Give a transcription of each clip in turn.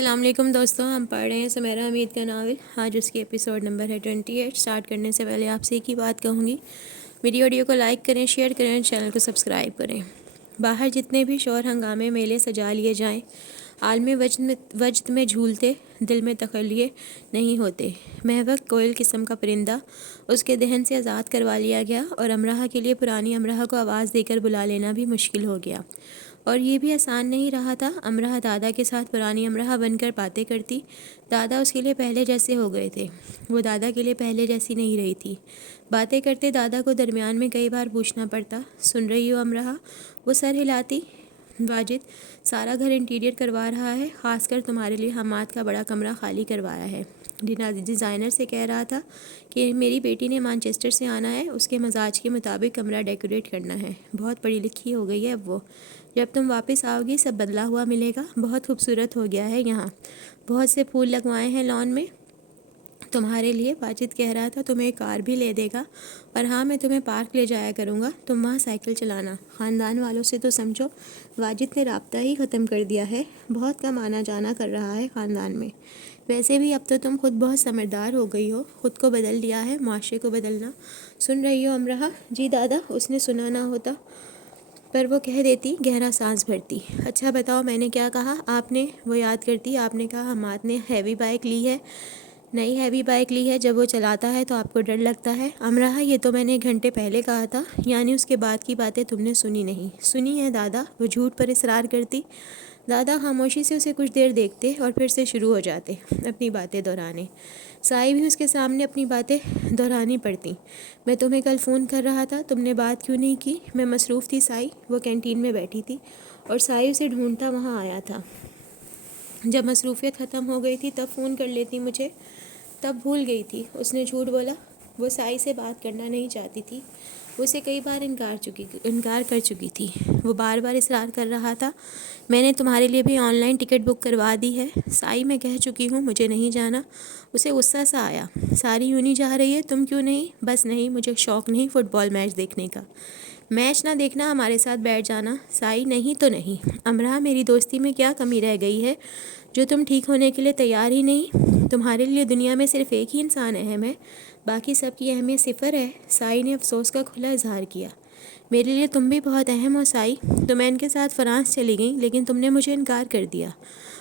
السلام علیکم دوستوں، ہم پڑھ رہے ہیں سمیرہ حمید کا ناول۔ آج اس کی ایپیسوڈ نمبر ہے 28۔ سٹارٹ کرنے سے پہلے آپ سے ایک ہی بات کہوں گی، میری آڈیو کو لائک کریں، شیئر کریں اور چینل کو سبسکرائب کریں۔ باہر جتنے بھی شور ہنگامے میلے سجا لیے جائیں، عالم وجد میں جھولتے دل میں تخلیے نہیں ہوتے۔ مہوک کوئل قسم کا پرندہ اس کے دہن سے آزاد کروا لیا گیا، اور امراہ کے لیے پرانی امراہ کو آواز دے کر بلا لینا بھی مشکل ہو گیا۔ اور یہ بھی آسان نہیں رہا تھا۔ امراہ دادا کے ساتھ پرانی امراہ بن کر باتیں کرتی۔ دادا اس کے لیے پہلے جیسے ہو گئے تھے، وہ دادا کے لیے پہلے جیسی نہیں رہی تھی۔ باتیں کرتے دادا کو درمیان میں کئی بار پوچھنا پڑتا، سن رہی ہو امراہ؟ وہ سر ہلاتی۔ واجد سارا گھر انٹیریئر کروا رہا ہے، خاص کر تمہارے لیے حماد کا بڑا کمرہ خالی کروایا ہے۔ ڈیزائنر سے کہہ رہا تھا کہ میری بیٹی نے مانچسٹر سے آنا ہے، اس کے مزاج کے مطابق کمرہ ڈیکوریٹ کرنا ہے۔ بہت پڑھی لکھی ہو گئی ہے اب وہ۔ جب تم واپس آؤ گی سب بدلا ہوا ملے گا، بہت خوبصورت ہو گیا ہے یہاں، بہت سے پھول لگوائے ہیں لان میں تمہارے لیے۔ واجد کہہ رہا تھا تمہیں ایک کار بھی لے دے گا، اور ہاں میں تمہیں پارک لے جایا کروں گا، تم وہاں سائیکل چلانا۔ خاندان والوں سے تو سمجھو واجد نے رابطہ ہی ختم کر دیا ہے، بہت کم آنا جانا کر رہا ہے خاندان میں۔ ویسے بھی اب تو تم خود بہت سمجھدار ہو گئی ہو، خود کو بدل لیا ہے، معاشرے کو بدلنا۔ سن رہی ہو امراہ؟ جی دادا۔ اس نے سنا نہ ہوتا پر وہ کہہ دیتی، گہرا سانس بھرتی۔ اچھا بتاؤ میں نے کیا کہا؟ آپ نے، وہ یاد کرتی، آپ نے کہا حماد نے ہیوی بائک لی ہے، نئی ہیوی بائک لی ہے، جب وہ چلاتا ہے تو آپ کو ڈر لگتا ہے۔ امراہ یہ تو میں نے 1 گھنٹے پہلے کہا تھا، یعنی اس کے بعد کی باتیں تم نے سنی نہیں؟ سنی ہے دادا، وہ جھوٹ پر اصرار کرتی۔ دادا خاموشی سے اسے کچھ دیر دیکھتے اور پھر سے شروع ہو جاتے اپنی باتیں دہرانے۔ سائی بھی اس کے سامنے اپنی باتیں دہرانی پڑتی۔ میں تمہیں کل فون کر رہا تھا، تم نے بات کیوں نہیں کی؟ میں مصروف تھی سائی۔ وہ کینٹین میں بیٹھی تھی اور سائی اسے ڈھونڈتا وہاں آیا تھا۔ جب مصروفیت ختم ہو گئی تھی تب فون کر لیتی مجھے، تب بھول گئی تھی۔ اس نے جھوٹ بولا۔ وہ سائی سے بات کرنا نہیں چاہتی تھی، وہ اسے کئی بار انکار کر چکی تھی۔ وہ بار بار اصرار کر رہا تھا، میں نے تمہارے لیے بھی آن لائن ٹکٹ بک کروا دی ہے۔ سائی میں کہہ چکی ہوں مجھے نہیں جانا۔ اسے غصہ سا آیا، ساری یوں نہیں جا رہی ہے، تم کیوں نہیں؟ بس نہیں، مجھے شوق نہیں فٹ بال میچ دیکھنے کا۔ میچ نہ دیکھنا، ہمارے ساتھ بیٹھ جانا۔ سائی نہیں تو نہیں۔ امراہ میری دوستی میں کیا کمی رہ گئی ہے جو تم ٹھیک ہونے کے لیے تیار ہی نہیں؟ تمہارے لیے دنیا میں صرف ایک ہی انسان اہم ہے، باقی سب کی اہمیت صفر ہے۔ سائی نے افسوس کا کھلا اظہار کیا۔ میرے لیے تم بھی بہت اہم ہو سائی، تو میں ان کے ساتھ فرانس چلی گئی لیکن تم نے مجھے انکار کر دیا۔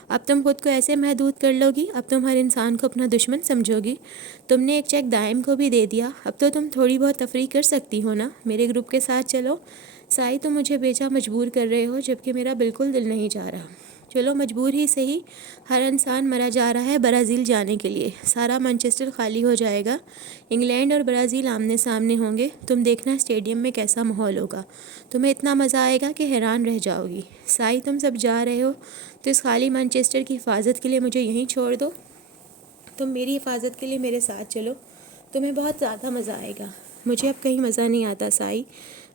اب تم خود کو ایسے محدود کر لو گی، اب تم ہر انسان کو اپنا دشمن سمجھو گی۔ تم نے ایک چیک دائم کو بھی دے دیا، اب تو تم تھوڑی بہت تفریح کر سکتی ہو نا، میرے گروپ کے ساتھ چلو۔ سائی تم مجھے بیچا مجبور کر رہے ہو جبکہ میرا بالکل دل نہیں چاہ رہا۔ چلو مجبور ہی صحیح، ہر انسان مرا جا رہا ہے برازیل جانے کے لیے، سارا مانچسٹر خالی ہو جائے گا، انگلینڈ اور برازیل آمنے سامنے ہوں گے، تم دیکھنا اسٹیڈیم میں کیسا ماحول ہوگا، تمہیں اتنا مزہ آئے گا کہ حیران رہ جاؤ گی۔ سائی تم سب جا رہے ہو تو اس خالی مانچسٹر کی حفاظت کے لیے مجھے یہیں چھوڑ دو، تم میری حفاظت کے لیے میرے ساتھ چلو، تمہیں بہت زیادہ مزہ آئے گا۔ مجھے اب کہیں مزہ نہیں آتا سائی،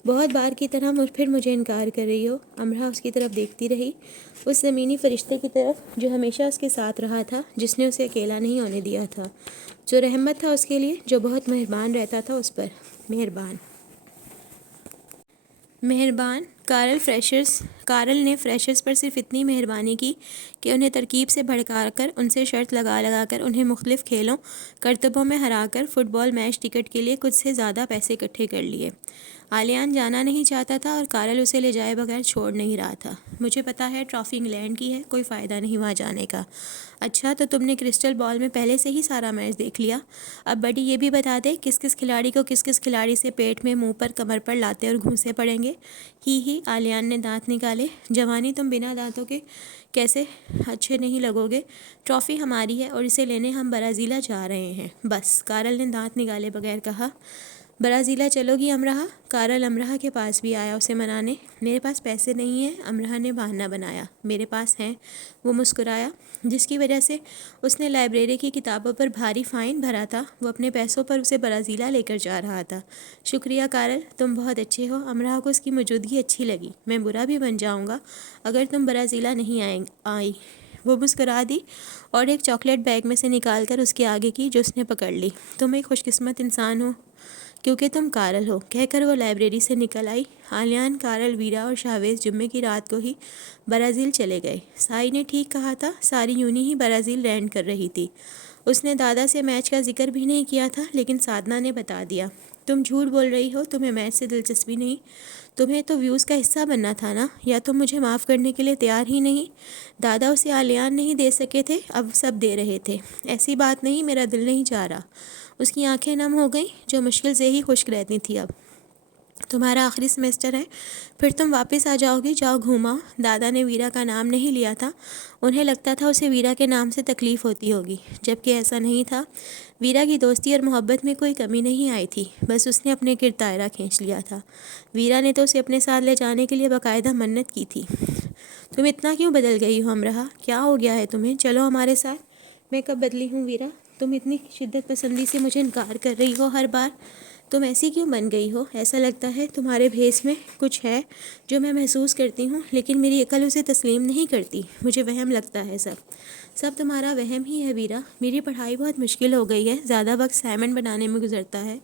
بہت بار کی طرح پھر مجھے انکار کر رہی ہو۔ امراہ اس کی طرف دیکھتی رہی، اس زمینی فرشتے کی طرف جو ہمیشہ اس کے ساتھ رہا تھا، جس نے اسے اکیلا نہیں ہونے دیا تھا، جو رحمت تھا اس کے لیے، جو بہت مہربان رہتا تھا اس پر۔ مہربان کارل نے فریشرز پر صرف اتنی مہربانی کی کہ انہیں ترکیب سے بھڑکا کر، ان سے شرط لگا کر، انہیں مختلف کھیلوں کرتبوں میں ہرا کر فٹ بال میچ ٹکٹ کے لیے کچھ سے زیادہ پیسے اکٹھے کر لیے۔ آلیان جانا نہیں چاہتا تھا اور کارل اسے لے جائے بغیر چھوڑ نہیں رہا تھا۔ مجھے پتا ہے ٹرافی انگلینڈ کی ہے، کوئی فائدہ نہیں وہاں جانے کا۔ اچھا تو تم نے کرسٹل بال میں پہلے سے ہی سارا میچ دیکھ لیا؟ اب بڈی یہ بھی بتا دے کس کس کھلاڑی کو کس کس کھلاڑی سے پیٹ میں، منہ پر، کمر پر لاتے اور گھونسے پڑیں گے۔ ہی آلیان نے دانت نکالے۔ جوانی تم بنا دانتوں کے کیسے اچھے نہیں لگو گے۔ ٹرافی ہماری ہے اور اسے لینے ہم برازیلا جا رہے ہیں بس، کارل نے دانت نکالے بغیر کہا۔ برازیلا چلو گی امراہ؟ کارل امراہ کے پاس بھی آیا اسے منانے۔ میرے پاس پیسے نہیں ہیں، امراہ نے بہانہ بنایا۔ میرے پاس ہیں، وہ مسکرایا، جس کی وجہ سے اس نے لائبریری کی کتابوں پر بھاری فائن بھرا تھا، وہ اپنے پیسوں پر اسے برازیلا لے کر جا رہا تھا۔ شکریہ کارل، تم بہت اچھے ہو۔ امراہ کو اس کی موجودگی اچھی لگی۔ میں برا بھی بن جاؤں گا اگر تم برازیلا نہیں آئی۔ وہ مسکرا دی اور ایک چاکلیٹ بیگ میں سے نکال کر اس کے آگے کی جو اس نے پکڑ لی۔ تم ایک خوش قسمت انسان ہو کیونکہ تم کارل ہو، کہہ کر وہ لائبریری سے نکل آئی۔ آلیان، کارل، ویرا اور شاویز جمعے کی رات کو ہی برازیل چلے گئے۔ سائی نے ٹھیک کہا تھا، ساری یونی ہی برازیل رینڈ کر رہی تھی۔ اس نے دادا سے میچ کا ذکر بھی نہیں کیا تھا، لیکن سادنا نے بتا دیا۔ تم جھوٹ بول رہی ہو، تمہیں میچ سے دلچسپی نہیں، تمہیں تو ویوز کا حصہ بننا تھا نا، یا تم مجھے معاف کرنے کے لیے تیار ہی نہیں؟ دادا اسے آلیان نہیں دے سکے تھے، اب سب دے رہے تھے۔ ایسی بات نہیں، میرا دل نہیں چاہ رہا۔ اس کی آنکھیں نم ہو گئیں، جو مشکل سے ہی خشک رہتی تھی۔ اب تمہارا آخری سمیسٹر ہے، پھر تم واپس آ جاؤ گی، جاؤ گھوماؤ۔ دادا نے ویرا کا نام نہیں لیا تھا، انہیں لگتا تھا اسے ویرا کے نام سے تکلیف ہوتی ہوگی، جبکہ ایسا نہیں تھا۔ ویرا کی دوستی اور محبت میں کوئی کمی نہیں آئی تھی، بس اس نے اپنے گرد دائرہ کھینچ لیا تھا۔ ویرا نے تو اسے اپنے ساتھ لے جانے کے لیے باقاعدہ منت کی تھی۔ تم اتنا کیوں بدل گئی ہو امرہا؟ کیا ہو گیا ہے تمہیں؟ چلو ہمارے ساتھ۔ میں کب بدلی ہوں ویرا؟ تم اتنی شدت پسندی سے مجھے انکار کر رہی ہو ہر بار۔ تم ایسی کیوں بن گئی ہو؟ ایسا لگتا ہے تمہارے بھیس میں کچھ ہے جو میں محسوس کرتی ہوں، لیکن میری عقل اسے تسلیم نہیں کرتی۔ مجھے وہم لگتا ہے سب تمہارا وہم ہی ہے ویرا۔ میری پڑھائی بہت مشکل ہو گئی ہے، زیادہ وقت سائمن بنانے میں گزرتا ہے۔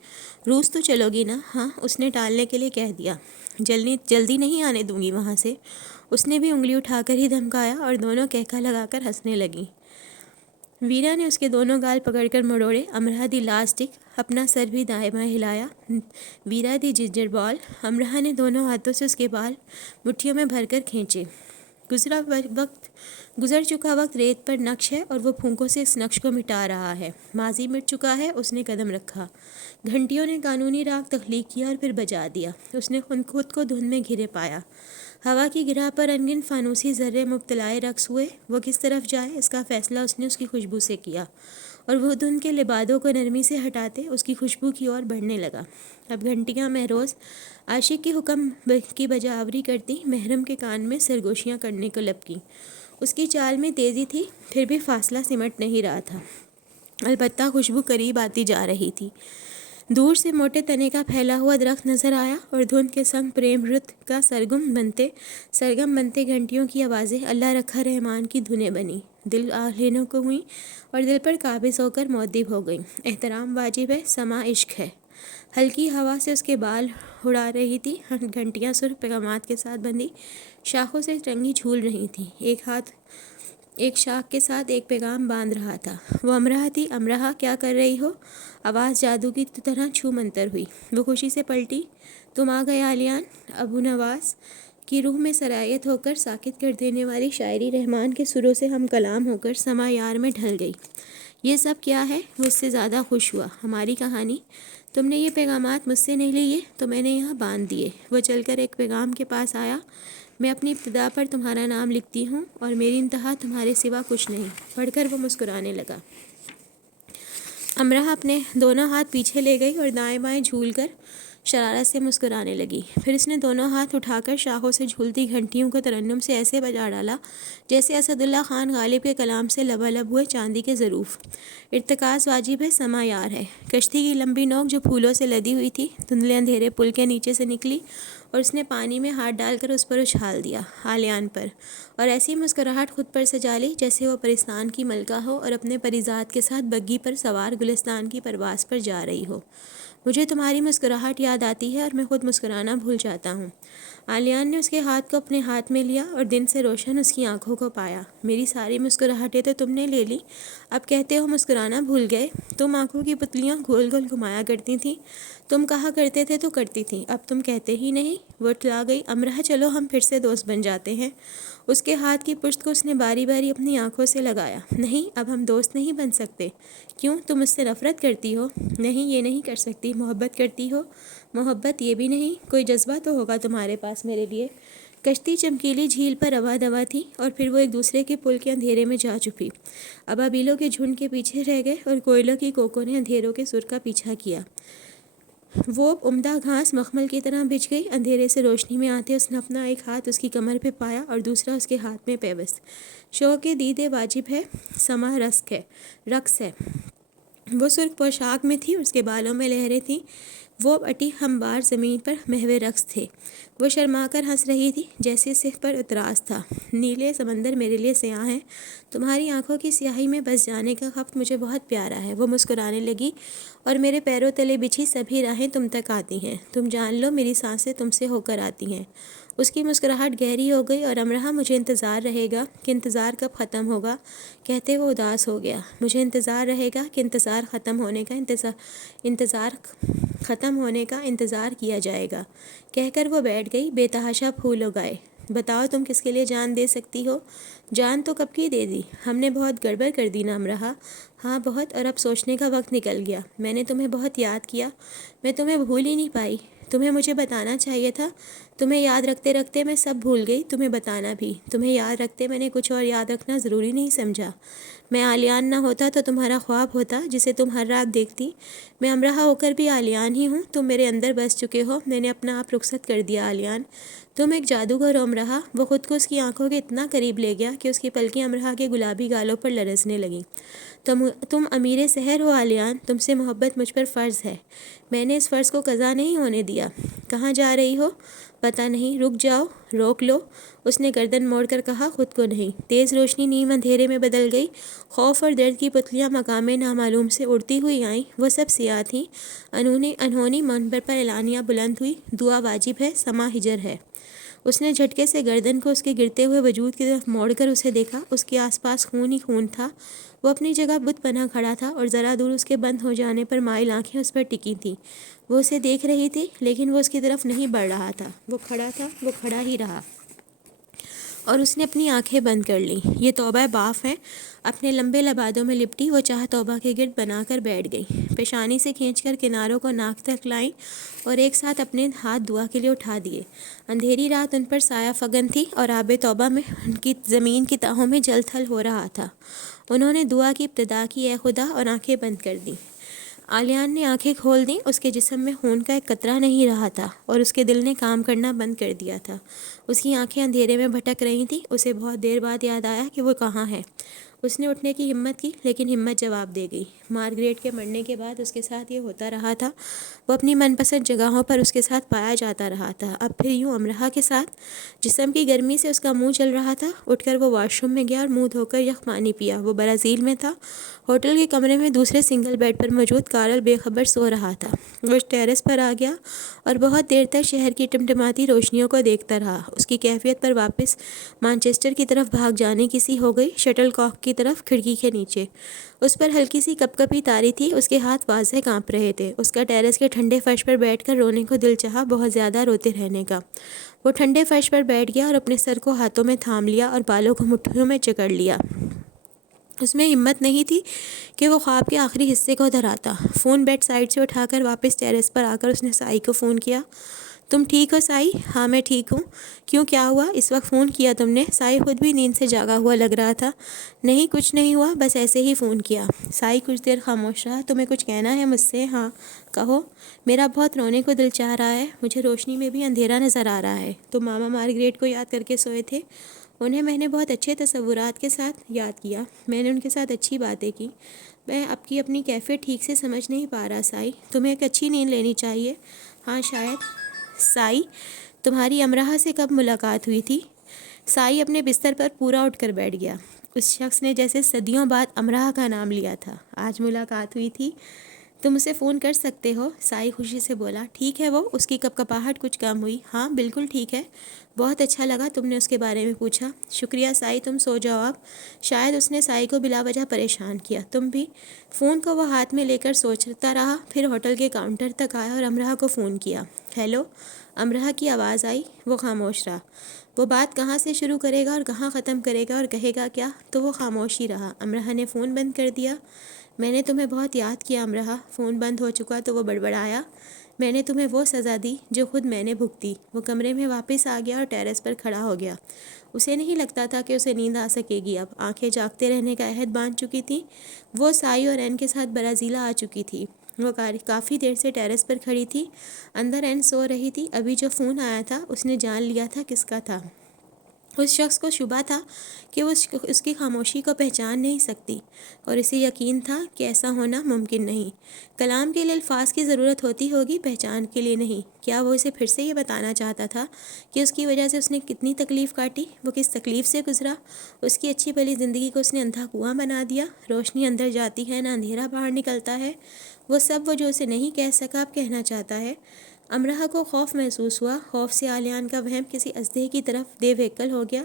روس تو چلو گی نا؟ ہاں، اس نے ٹالنے کے لیے کہہ دیا۔ جلدی نہیں آنے دوں گی وہاں سے۔ اس نے بھی انگلی اٹھا کر ہی دھمکایا اور دونوں کہکا لگا کر ہنسنے لگیں۔ ویرا نے اس کے دونوں گال پکڑ کر مڑوڑے۔ امرہا دی لاسٹک، اپنا سر بھی دائیں بائیں ہلایا۔ ویرا دی جنجر بال۔ امرہا نے دونوں ہاتھوں سے اس کے بال مٹھیوں میں بھر کر کھینچے۔ گزر چکا وقت ریت پر نقش ہے اور وہ پھونکوں سے اس نقش کو مٹا رہا ہے۔ ماضی مٹ چکا ہے۔ اس نے قدم رکھا۔ گھنٹیوں نے قانونی راگ تخلیق کیا اور پھر بجا دیا۔ اس نے خود کو دھن میں گھرے پایا۔ ہوا کی گرہ پر انگن فانوسی ذرے مبتلائے رقص ہوئے۔ وہ کس طرف جائے اس کا فیصلہ اس نے اس کی خوشبو سے کیا، اور وہ دھن کے لبادوں کو نرمی سے ہٹاتے اس کی خوشبو کی اور بڑھنے لگا۔ اب گھنٹیاں مہروز عاشق کے حکم کی بجاوری کرتی محرم کے کان میں سرگوشیاں کرنے کو لپکیں۔ اس کی چال میں تیزی تھی، پھر بھی فاصلہ سمٹ نہیں رہا تھا، البتہ خوشبو قریب آتی جا رہی تھی۔ دور سے موٹے تنے کا پھیلا ہوا درخت نظر آیا، اور دھن کے سنگ پریم رت کا سرگم بنتے گھنٹیوں کی آوازیں اللہ رکھا رحمان کی دھنیں بنی، دل آہلینوں کو ہوئیں اور دل پر قابض ہو کر مؤدب ہو گئیں۔ احترام واجب ہے، سما عشق ہے۔ ہلکی ہوا سے اس کے بال اڑا رہی تھی، گھنٹیاں سرخ پیغامات کے ساتھ بندھی شاخوں سے ٹنگی جھول رہی تھیں۔ ایک ہاتھ ایک شاخ کے ساتھ ایک پیغام باندھ رہا تھا۔ وہ امرہا تھی۔ امرہا، کیا کر رہی ہو؟ آواز جادو کی طرح چھو منتر ہوئی۔ وہ خوشی سے پلٹی۔ تم آ گئے آلیان۔ ابو نواس کی روح میں سرایت ہو کر ساکت کر دینے والی شاعری رحمان کے سروں سے ہم کلام ہو کر سما یار میں ڈھل گئی۔ یہ سب کیا ہے؟ وہ اس سے زیادہ خوش ہوا۔ ہماری کہانی۔ تم نے یہ پیغامات مجھ سے نہیں لیے تو میں نے یہاں باندھ دیے۔ وہ چل کر ایک پیغام کے پاس آیا۔ میں اپنی ابتدا پر تمہارا نام لکھتی ہوں اور میری انتہا تمہارے سوا کچھ نہیں۔ پڑھ کر وہ مسکرانے لگا۔ امرہا اپنے دونوں ہاتھ پیچھے لے گئی اور دائیں بائیں جھول کر شرارت سے مسکرانے لگی۔ پھر اس نے دونوں ہاتھ اٹھا کر شاخوں سے جھولتی گھنٹیوں کو ترنم سے ایسے بجا ڈالا جیسے اسد اللہ خان غالب کے کلام سے لبالب ہوئے چاندی کے ظروف۔ ارتکاز واجب ہے، سما یار ہے۔ کشتی کی لمبی نوک جو پھولوں سے لدی ہوئی تھی دھندلے اندھیرے پل کے نیچے سے نکلی، اور اس نے پانی میں ہاتھ ڈال کر اس پر اچھال دیا، آلیان پر، اور ایسی مسکراہٹ خود پر سجا لی جیسے وہ پرستان کی ملکہ ہو اور اپنے پریزاد کے ساتھ بگھی پر سوار گلستان کی پرواز پر جا رہی ہو۔ مجھے تمہاری مسکراہٹ یاد آتی ہے اور میں خود مسکرانا بھول جاتا ہوں۔ آلیان نے اس کے ہاتھ کو اپنے ہاتھ میں لیا اور دن سے روشن اس کی آنکھوں کو پایا۔ میری ساری مسکراہٹیں تو تم نے لے لی، اب کہتے ہو مسکرانا بھول گئے؟ تم آنکھوں کی پتلیاں گول گول گھمایا کرتی تھی، تم کہا کرتے تھے تو کرتی تھی، اب تم کہتے ہی نہیں۔ وہ اٹھلا گئی۔ امرہا، چلو ہم پھر سے دوست بن جاتے ہیں۔ اس کے ہاتھ کی پشت کو اس نے باری باری اپنی آنکھوں سے لگایا۔ نہیں، اب ہم دوست نہیں بن سکتے۔ کیوں؟ تم مجھ سے نفرت کرتی ہو؟ نہیں، یہ نہیں کر سکتی۔ محبت کرتی ہو؟ محبت؟ یہ بھی نہیں۔ کوئی جذبہ تو ہوگا تمہارے پاس میرے لیے۔ کشتی چمکیلی جھیل پر رواں دواں تھی اور پھر وہ ایک دوسرے کے پل کے اندھیرے میں جا چھپی۔ ابابیلوں کے جھنڈ کے پیچھے رہ گئے اور کوئلوں کی کوکوں نے اندھیروں کے سر کا پیچھا کیا۔ وہ عمدہ گھاس مخمل کی طرح بچھ گئی۔ اندھیرے سے روشنی میں آتے اس نے اپنا ایک ہاتھ اس کی کمر پہ پایا اور دوسرا اس کے ہاتھ میں پیوست۔ شوق دیدے واجب ہے، سما رقص ہے۔ وہ سرخ پوشاک میں تھی، اس کے بالوں میں لہریں تھیں، وہ اٹی ہموار زمین پر محو رقص تھے۔ وہ شرما کر ہنس رہی تھی، جیسے صف پر اعتراض تھا۔ نیلے سمندر میرے لیے سیاہ ہیں، تمہاری آنکھوں کی سیاہی میں بس جانے کا خفت مجھے بہت پیارا ہے۔ وہ مسکرانے لگی، اور میرے پیروں تلے بچھی سبھی راہیں تم تک آتی ہیں، تم جان لو میری سانسیں تم سے ہو کر آتی ہیں۔ اس کی مسکراہٹ گہری ہو گئی، اور امرہا مجھے انتظار رہے گا کہ انتظار کب ختم ہوگا کہتے وہ اداس ہو گیا۔ مجھے انتظار رہے گا کہ انتظار ختم ہونے کا انتظار کیا جائے گا کہہ کر وہ بیٹھ گئی۔ بے تحاشا پھول اگائے۔ بتاؤ تم کس کے لیے جان دے سکتی ہو؟ جان تو کب کی دے دی، ہم نے بہت گڑبڑ کر دی نا امرہا۔ ہاں بہت، اور اب سوچنے کا وقت نکل گیا۔ میں نے تمہیں بہت یاد کیا، میں تمہیں بھول ہی نہیں پائی۔ تمہیں مجھے بتانا چاہیے تھا، تمہیں یاد رکھتے رکھتے میں سب بھول گئی، تمہیں بتانا بھی۔ تمہیں یاد رکھتے میں نے کچھ اور یاد رکھنا ضروری نہیں سمجھا۔ میں عالیان نہ ہوتا تو تمہارا خواب ہوتا جسے تم ہر رات دیکھتی۔ میں امرہا ہو کر بھی عالیان ہی ہوں، تم میرے اندر بس چکے ہو، میں نے اپنا آپ رخصت کر دیا عالیان۔ تم ایک جادوگر ہو امرہا۔ وہ خود کو اس کی آنکھوں کے اتنا قریب لے گیا کہ اس کی پلکیں امرہا کے گلابی گالوں پر لرزنے لگیں۔ تم امیر سحر ہو عالیان، تم سے محبت مجھ پر فرض ہے، میں نے اس فرض کو قضا نہیں ہونے دیا۔ کہاں جا رہی ہو؟ پتہ نہیں، رک جاؤ، روک لو۔ اس نے گردن موڑ کر کہا، خود کو نہیں۔ تیز روشنی نیم اندھیرے میں بدل گئی، خوف اور درد کی پتلیاں مقام نامعلوم سے اڑتی ہوئی آئیں۔ وہ سب سیاہ تھیں۔ انہونی منبر پر اعلانیہ بلند ہوئی، دعا واجب ہے، سما ہجر ہے۔ اس نے جھٹکے سے گردن کو اس کے گرتے ہوئے وجود کی طرف موڑ کر اسے دیکھا۔ اس کے آس پاس خون ہی خون تھا۔ وہ اپنی جگہ بت بنا کھڑا تھا، اور ذرا دور اس کے بند ہو جانے پر مائل آنکھیں اس پر ٹکی تھیں۔ وہ اسے دیکھ رہی تھی، لیکن وہ اس کی طرف نہیں بڑھ رہا تھا۔ وہ کھڑا تھا، وہ کھڑا ہی رہا، اور اس نے اپنی آنکھیں بند کر لیں۔ یہ توبہ باف ہے۔ اپنے لمبے لبادوں میں لپٹی وہ چاہ توبہ کے گرد بنا کر بیٹھ گئی، پیشانی سے کھینچ کر کناروں کو ناک تک لائیں، اور ایک ساتھ اپنے ہاتھ دعا کے لیے اٹھا دیے۔ اندھیری رات ان پر سایہ فگن تھی، اور آب توبہ میں ان کی زمین کی تہوں میں جل تھل ہو رہا تھا۔ انہوں نے دعا کی ابتدا کی، اے خدا، اور آنکھیں بند کر دیں۔ عالیان نے آنکھیں کھول دیں۔ اس کے جسم میں خون کا ایک قطرہ نہیں رہا تھا، اور اس کے دل نے کام کرنا بند کر دیا تھا۔ اس کی آنکھیں اندھیرے میں بھٹک رہی تھیں۔ اسے بہت دیر بعد یاد آیا کہ وہ کہاں ہے۔ اس نے اٹھنے کی ہمت کی، لیکن ہمت جواب دے گئی۔ مارگریٹ کے مرنے کے بعد اس کے ساتھ یہ ہوتا رہا تھا۔ وہ اپنی من پسند جگہوں پر اس کے ساتھ پایا جاتا رہا تھا، اب پھر یوں امرہا کے ساتھ۔ جسم کی گرمی سے اس کا منہ جل رہا تھا۔ اٹھ کر وہ واش روم میں گیا اور منہ دھو کر یک پانی پیا۔ وہ برازیل میں تھا۔ ہوٹل کے کمرے میں دوسرے سنگل بیڈ پر موجود کارل بے خبر سو رہا تھا۔ وہ ٹیرس پر آ گیا اور بہت دیر تک شہر کی ٹمٹماتی روشنیوں کو دیکھتا رہا۔ اس کی کیفیت پر واپس مانچسٹر کی طرف بھاگ جانے کی سی ہو گئی، شٹل کاک کی طرف، کھڑکی کے نیچے۔ اس پر ہلکی سی کپ کپی تاری تھی، اس کے ہاتھ واضح کانپ رہے تھے۔ اس کا ٹیرس کے ٹھنڈے فرش پر بیٹھ کر رونے کو دل چاہا، بہت زیادہ روتے رہنے کا۔ وہ ٹھنڈے فرش پر بیٹھ گیا اور اپنے سر کو ہاتھوں میں تھام لیا اور بالوں کو مٹھیوں میں جکڑ لیا۔ اس میں ہمت نہیں تھی کہ وہ خواب کے آخری حصے کو دہراتا۔ فون بیڈ سائڈ سے اٹھا کر واپس ٹیرس پر آ کر اس نے سائی کو فون کیا۔ تم ٹھیک ہو سائی؟ ہاں میں ٹھیک ہوں۔ کیوں، کیا ہوا؟ اس وقت فون کیا تم نے؟ سائی خود بھی نیند سے جاگا ہوا لگ رہا تھا۔ نہیں کچھ نہیں ہوا، بس ایسے ہی فون کیا۔ سائی کچھ دیر خاموش رہا۔ تمہیں کچھ کہنا ہے مجھ سے؟ ہاں کہو۔ میرا بہت رونے کو دل چاہ رہا ہے، مجھے روشنی میں بھی اندھیرا نظر آ رہا ہے۔ تم ماما مارگریٹ کو یاد کر کے سوئے تھے؟ انہیں میں نے بہت اچھے تصورات کے ساتھ یاد کیا، میں نے ان کے ساتھ اچھی باتیں کی۔ میں اب کی اپنی کیفیت ٹھیک سے سمجھ نہیں پا رہا سائی، تمہیں ایک اچھی نیند لینی چاہیے۔ ہاں شاید۔ سائی، تمہاری امرہا سے کب ملاقات ہوئی تھی؟ سائی اپنے بستر پر پورا اٹھ کر بیٹھ گیا۔ اس شخص نے جیسے صدیوں بعد امرہا کا نام لیا تھا۔ آج ملاقات ہوئی تھی؟ تم اسے فون کر سکتے ہو، سائی خوشی سے بولا۔ ٹھیک ہے وہ؟ اس کی کپکپاہٹ کچھ کم ہوئی۔ ہاں بالکل ٹھیک ہے، بہت اچھا لگا تم نے اس کے بارے میں پوچھا۔ شکریہ سائی، تم سو جاؤ اب۔ شاید اس نے سائی کو بلا وجہ پریشان کیا۔ تم بھی؟ فون کو وہ ہاتھ میں لے کر سوچتا رہا، پھر ہوٹل کے کاؤنٹر تک آیا اور امرہا کو فون کیا۔ ہیلو، امرہا کی آواز آئی۔ وہ خاموش رہا۔ وہ بات کہاں سے شروع کرے گا اور کہاں ختم کرے گا اور کہے گا کیا؟ تو وہ خاموش ہی رہا۔ امرہا نے فون بند کر دیا۔ میں نے تمہیں بہت یاد کیا امرہا۔ فون بند ہو چکا تو وہ بڑبڑایا۔ میں نے تمہیں وہ سزا دی جو خود میں نے بھگتی۔ وہ کمرے میں واپس آ گیا اور ٹیرس پر کھڑا ہو گیا۔ اسے نہیں لگتا تھا کہ اسے نیند آ سکے گی اب، آنکھیں جاگتے رہنے کا عہد باندھ چکی تھیں۔ وہ سائی اور این کے ساتھ برازیلا آ چکی تھی۔ وہ کافی دیر سے ٹیرس پر کھڑی تھی۔ اندر این سو رہی تھی۔ ابھی جو فون آیا تھا اس نے جان لیا تھا کس کا تھا۔ اس شخص کو شبہ تھا کہ وہ اس کی خاموشی کو پہچان نہیں سکتی، اور اسے یقین تھا کہ ایسا ہونا ممکن نہیں۔ کلام کے لیے الفاظ کی ضرورت ہوتی ہوگی، پہچان کے لیے نہیں۔ کیا وہ اسے پھر سے یہ بتانا چاہتا تھا کہ اس کی وجہ سے اس نے کتنی تکلیف کاٹی، وہ کس تکلیف سے گزرا؟ اس کی اچھی بھلی زندگی کو اس نے اندھا کنواں بنا دیا۔ روشنی اندر جاتی ہے، نہ اندھیرا باہر نکلتا ہے۔ وہ سب وہ جو اسے نہیں کہہ سکا اب کہنا چاہتا ہے۔ امرہ کو خوف محسوس ہوا، خوف سے عالیان کا وہم کسی اژدہے کی طرف دے ویکل ہو گیا۔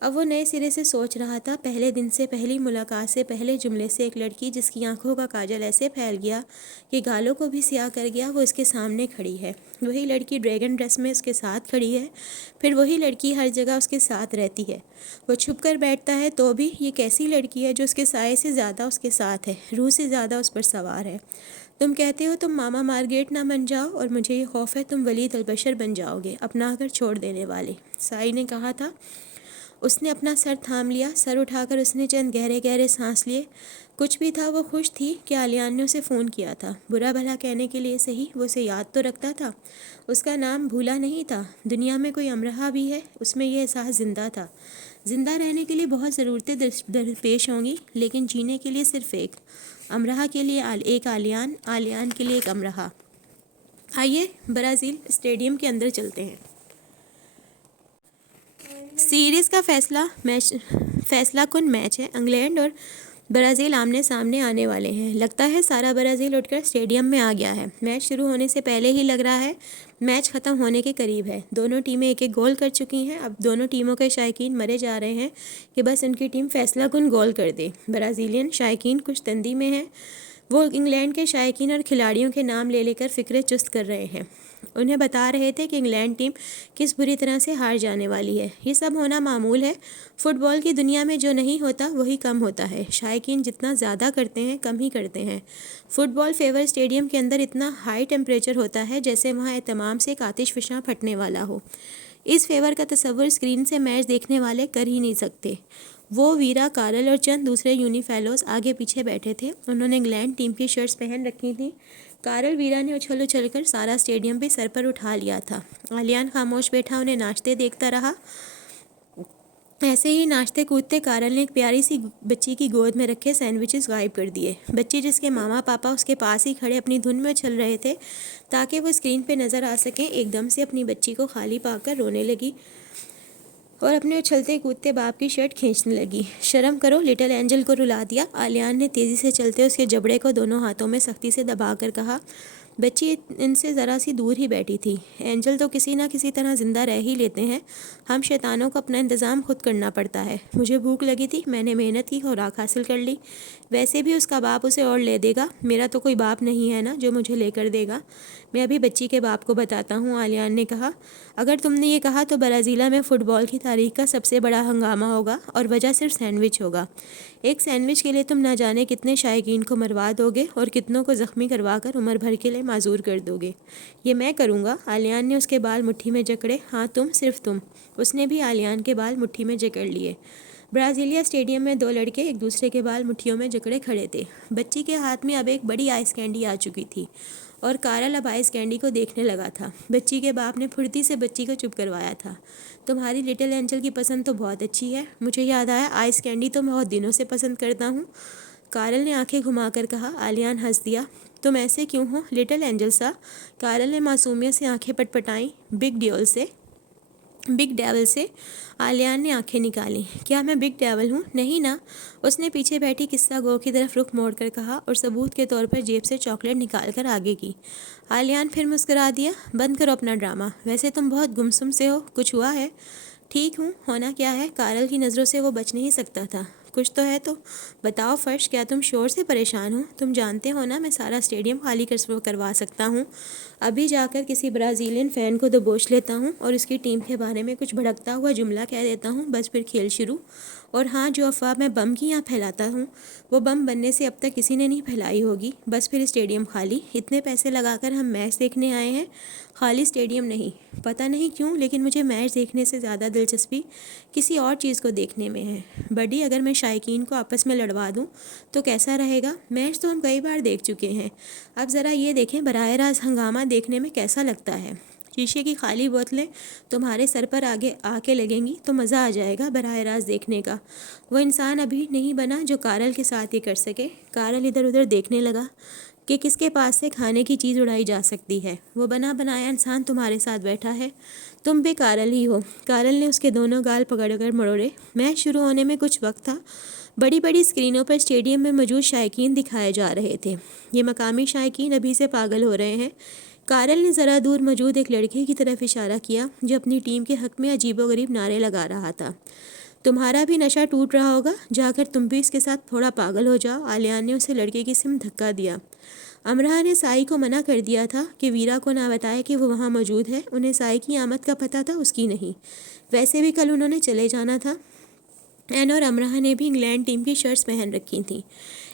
اب وہ نئے سرے سے سوچ رہا تھا، پہلے دن سے، پہلی ملاقات سے، پہلے جملے سے، ایک لڑکی جس کی آنکھوں کا کاجل ایسے پھیل گیا کہ گالوں کو بھی سیاہ کر گیا، وہ اس کے سامنے کھڑی ہے۔ وہی لڑکی ڈریگن ڈریس میں اس کے ساتھ کھڑی ہے، پھر وہی لڑکی ہر جگہ اس کے ساتھ رہتی ہے۔ وہ چھپ کر بیٹھتا ہے تو بھی یہ کیسی لڑکی ہے جو اس کے سائے سے زیادہ اس کے ساتھ ہے، روح سے زیادہ اس پر سوار ہے۔ تم کہتے ہو تم ماما مارگریٹ نہ بن جاؤ، اور مجھے یہ خوف ہے تم ولید البشر بن جاؤ گے، اپنا کر چھوڑ دینے والے، سائی نے کہا تھا۔ اس نے اپنا سر تھام لیا، سر اٹھا کر اس نے چند گہرے گہرے سانس لیے۔ کچھ بھی تھا، وہ خوش تھی کہ عالیان نے اسے فون کیا تھا، برا بھلا کہنے کے لیے صحیح، وہ اسے یاد تو رکھتا تھا، اس کا نام بھولا نہیں تھا۔ دنیا میں کوئی امرہ بھی ہے، اس میں یہ احساس زندہ تھا۔ زندہ رہنے کے لیے بہت ضرورتیں درپیش ہوں گی، لیکن جینے کے لیے صرف ایک، امرہ کے لیے ایک عالیان، عالیان کے لیے ایک امرہ۔ آئیے برازیل اسٹیڈیم کے اندر چلتے ہیں۔ سیریز کا فیصلہ کن میچ ہے۔ انگلینڈ اور برازیل آمنے سامنے آنے والے ہیں۔ لگتا ہے سارا برازیل اٹھ کر اسٹیڈیم میں آ گیا ہے۔ میچ شروع ہونے سے پہلے ہی لگ رہا ہے میچ ختم ہونے کے قریب ہے۔ دونوں ٹیمیں ایک ایک گول کر چکی ہیں۔ اب دونوں ٹیموں کے شائقین مرے جا رہے ہیں کہ بس ان کی ٹیم فیصلہ کن گول کر دے۔ برازیلین شائقین کچھ تندی میں ہیں۔ وہ انگلینڈ کے شائقین اور کھلاڑیوں کے نام لے کر فکرے چست کر رہے ہیں، انہیں بتا رہے تھے کہ انگلینڈ ٹیم کس بری طرح سے ہار جانے والی ہے۔ یہ سب ہونا معمول ہے، فٹ بال کی دنیا میں جو نہیں ہوتا وہی کم ہوتا ہے۔ شائقین جتنا زیادہ کرتے ہیں کم ہی کرتے ہیں۔ فٹ بال فیور اسٹیڈیم کے اندر اتنا ہائی ٹیمپریچر ہوتا ہے جیسے وہاں اہتمام سے ایک آتش فشاں پھٹنے والا ہو۔ اس فیور کا تصور اسکرین سے میچ دیکھنے والے کر ہی نہیں سکتے۔ وہ ویرا، کارل اور چند دوسرے یونی فیلوز آگے پیچھے بیٹھے تھے۔ انہوں نے انگلینڈ ٹیم کی شرٹس پہن رکھی تھیں۔ کارل ویرا نے اچھل اچھل کر سارا اسٹیڈیم بھی سر پر اٹھا لیا تھا۔ عالیان خاموش بیٹھا انہیں ناچتے دیکھتا رہا۔ ایسے ہی ناچتے کودتے کارل نے ایک پیاری سی بچی کی گود میں رکھے سینڈوچز غائب کر دیے۔ بچی جس کے ماما پاپا اس کے پاس ہی کھڑے اپنی دھن میں اچھل رہے تھے تاکہ وہ اسکرین پہ نظر آ سکیں، ایک دم سے اپنی بچی کو خالی پا کر رونے لگی اور اپنے اچھلتے کودتے باپ کی شرٹ کھینچنے لگی۔ شرم کرو، لٹل اینجل کو رلا دیا، عالیان نے تیزی سے چلتے اس کے جبڑے کو دونوں ہاتھوں میں سختی سے دبا کر کہا۔ بچی ان سے ذرا سی دور ہی بیٹھی تھی۔ اینجل تو کسی نہ کسی طرح زندہ رہ ہی لیتے ہیں، ہم شیطانوں کو اپنا انتظام خود کرنا پڑتا ہے۔ مجھے بھوک لگی تھی، میں نے محنت کی، خوراک حاصل کر لی، ویسے بھی اس کا باپ اسے اور لے دے گا، میرا تو کوئی باپ نہیں ہے نا جو مجھے لے کر دے گا۔ میں ابھی بچی کے باپ کو بتاتا ہوں، عالیان نے کہا۔ اگر تم نے یہ کہا تو برازیلیا میں فٹ بال کی تاریخ کا سب سے بڑا ہنگامہ ہوگا، اور وجہ صرف سینڈوچ ہوگا۔ ایک سینڈوچ کے لیے تم نہ جانے کتنے شائقین کو مروا دو گے اور کتنوں کو زخمی کروا کر عمر بھر کے لیے معذور کر دو گے۔ یہ میں کروں گا، عالیان نے اس کے بال مٹھی میں جکڑے۔ ہاں تم، صرف تم۔ اس نے بھی عالیان کے بال مٹھی میں جکڑ لیے۔ برازیلیا اسٹیڈیم میں دو لڑکے ایک دوسرے کے بال مٹھیوں میں جکڑے کھڑے تھے۔ بچی کے ہاتھ میں اب ایک بڑی آئس کینڈی آ چکی تھی اور کارل اب آئس کینڈی کو دیکھنے لگا تھا۔ بچی کے باپ نے پھرتی سے بچی کو چپ کروایا تھا۔ تمہاری لٹل اینجل کی پسند تو بہت اچھی ہے، مجھے یاد آیا آئس کینڈی تو میں بہت دنوں سے پسند کرتا ہوں، کارل نے آنکھیں گھما کر کہا۔ عالیان ہنس دیا۔ تم ایسے کیوں ہو لٹل اینجل سا؟ کارل نے معصومیت سے آنکھیں پٹپٹائیں۔ بگ ڈیول سے؟ عالیان نے آنکھیں نکالیں۔ کیا میں بگ ڈیول ہوں؟ نہیں نا، اس نے پیچھے بیٹھی قصہ گو کی طرف رخ موڑ کر کہا اور ثبوت کے طور پر جیب سے چاکلیٹ نکال کر آگے کی۔ عالیان پھر مسکرا دیا۔ بند کرو اپنا ڈرامہ، ویسے تم بہت گمسم سے ہو، کچھ ہوا ہے؟ ٹھیک ہوں، ہونا کیا ہے؟ کارل کی نظروں سے وہ بچ نہیں سکتا تھا۔ کچھ تو ہے تو بتاؤ فرش، کیا تم شور سے پریشان ہو؟ تم جانتے ہو نا میں سارا اسٹیڈیم خالی کروا سکتا ہوں، ابھی جا کر کسی برازیلین فین کو دبوچ لیتا ہوں اور اس کی ٹیم کے بارے میں کچھ بھڑکتا ہوا جملہ کہہ دیتا ہوں، بس پھر کھیل شروع۔ اور ہاں، جو افواہ میں بم کی یہاں پھیلاتا ہوں وہ بم بننے سے اب تک کسی نے نہیں پھیلائی ہوگی، بس پھر اسٹیڈیم خالی۔ اتنے پیسے لگا کر ہم میچ دیکھنے آئے ہیں، خالی اسٹیڈیم نہیں۔ پتہ نہیں کیوں لیکن مجھے میچ دیکھنے سے زیادہ دلچسپی کسی اور چیز کو دیکھنے میں ہے۔ بڈی، اگر میں شائقین کو آپس میں لڑوا دوں تو کیسا رہے گا؟ میچ تو ہم کئی بار دیکھ چکے ہیں، اب ذرا یہ دیکھیں براہ راست ہنگامہ دیکھنے میں کیسا لگتا ہے۔ شیشے کی خالی بوتلیں تمہارے سر پر آگے آ کے لگیں گی تو مزہ آ جائے گا براہ راست دیکھنے کا۔ وہ انسان ابھی نہیں بنا جو کارل کے ساتھ یہ کر سکے۔ کارل ادھر ادھر دیکھنے لگا کہ کس کے پاس سے کھانے کی چیز اڑائی جا سکتی ہے۔ وہ بنا بنایا انسان تمہارے ساتھ بیٹھا ہے، تم بھی کارل ہی ہو۔ کارل نے اس کے دونوں گال پکڑ کر مروڑے۔ میچ شروع ہونے میں کچھ وقت تھا۔ بڑی بڑی اسکرینوں پر اسٹیڈیم میں موجود شائقین دکھائے جا رہے تھے۔ یہ مقامی شائقین ابھی سے پاگل ہو رہے ہیں۔ کارل نے ذرا دور موجود ایک لڑکے کی طرف اشارہ کیا جو اپنی ٹیم کے حق میں عجیب و غریب نعرے لگا رہا تھا۔ تمہارا بھی نشہ ٹوٹ رہا ہوگا، جا کر تم بھی اس کے ساتھ تھوڑا پاگل ہو جاؤ۔ آلیان نے اسے لڑکے کی سمت دھکا دیا۔ امرا نے سائی کو منع کر دیا تھا کہ ویرا کو نہ بتائے کہ وہ وہاں موجود ہے۔ انہیں سائی کی آمد کا پتہ تھا، اس کی نہیں۔ ویسے بھی کل انہوں نے چلے جانا تھا۔ این اور امرا نے بھی انگلینڈ ٹیم کی شرٹس پہن رکھی تھیں۔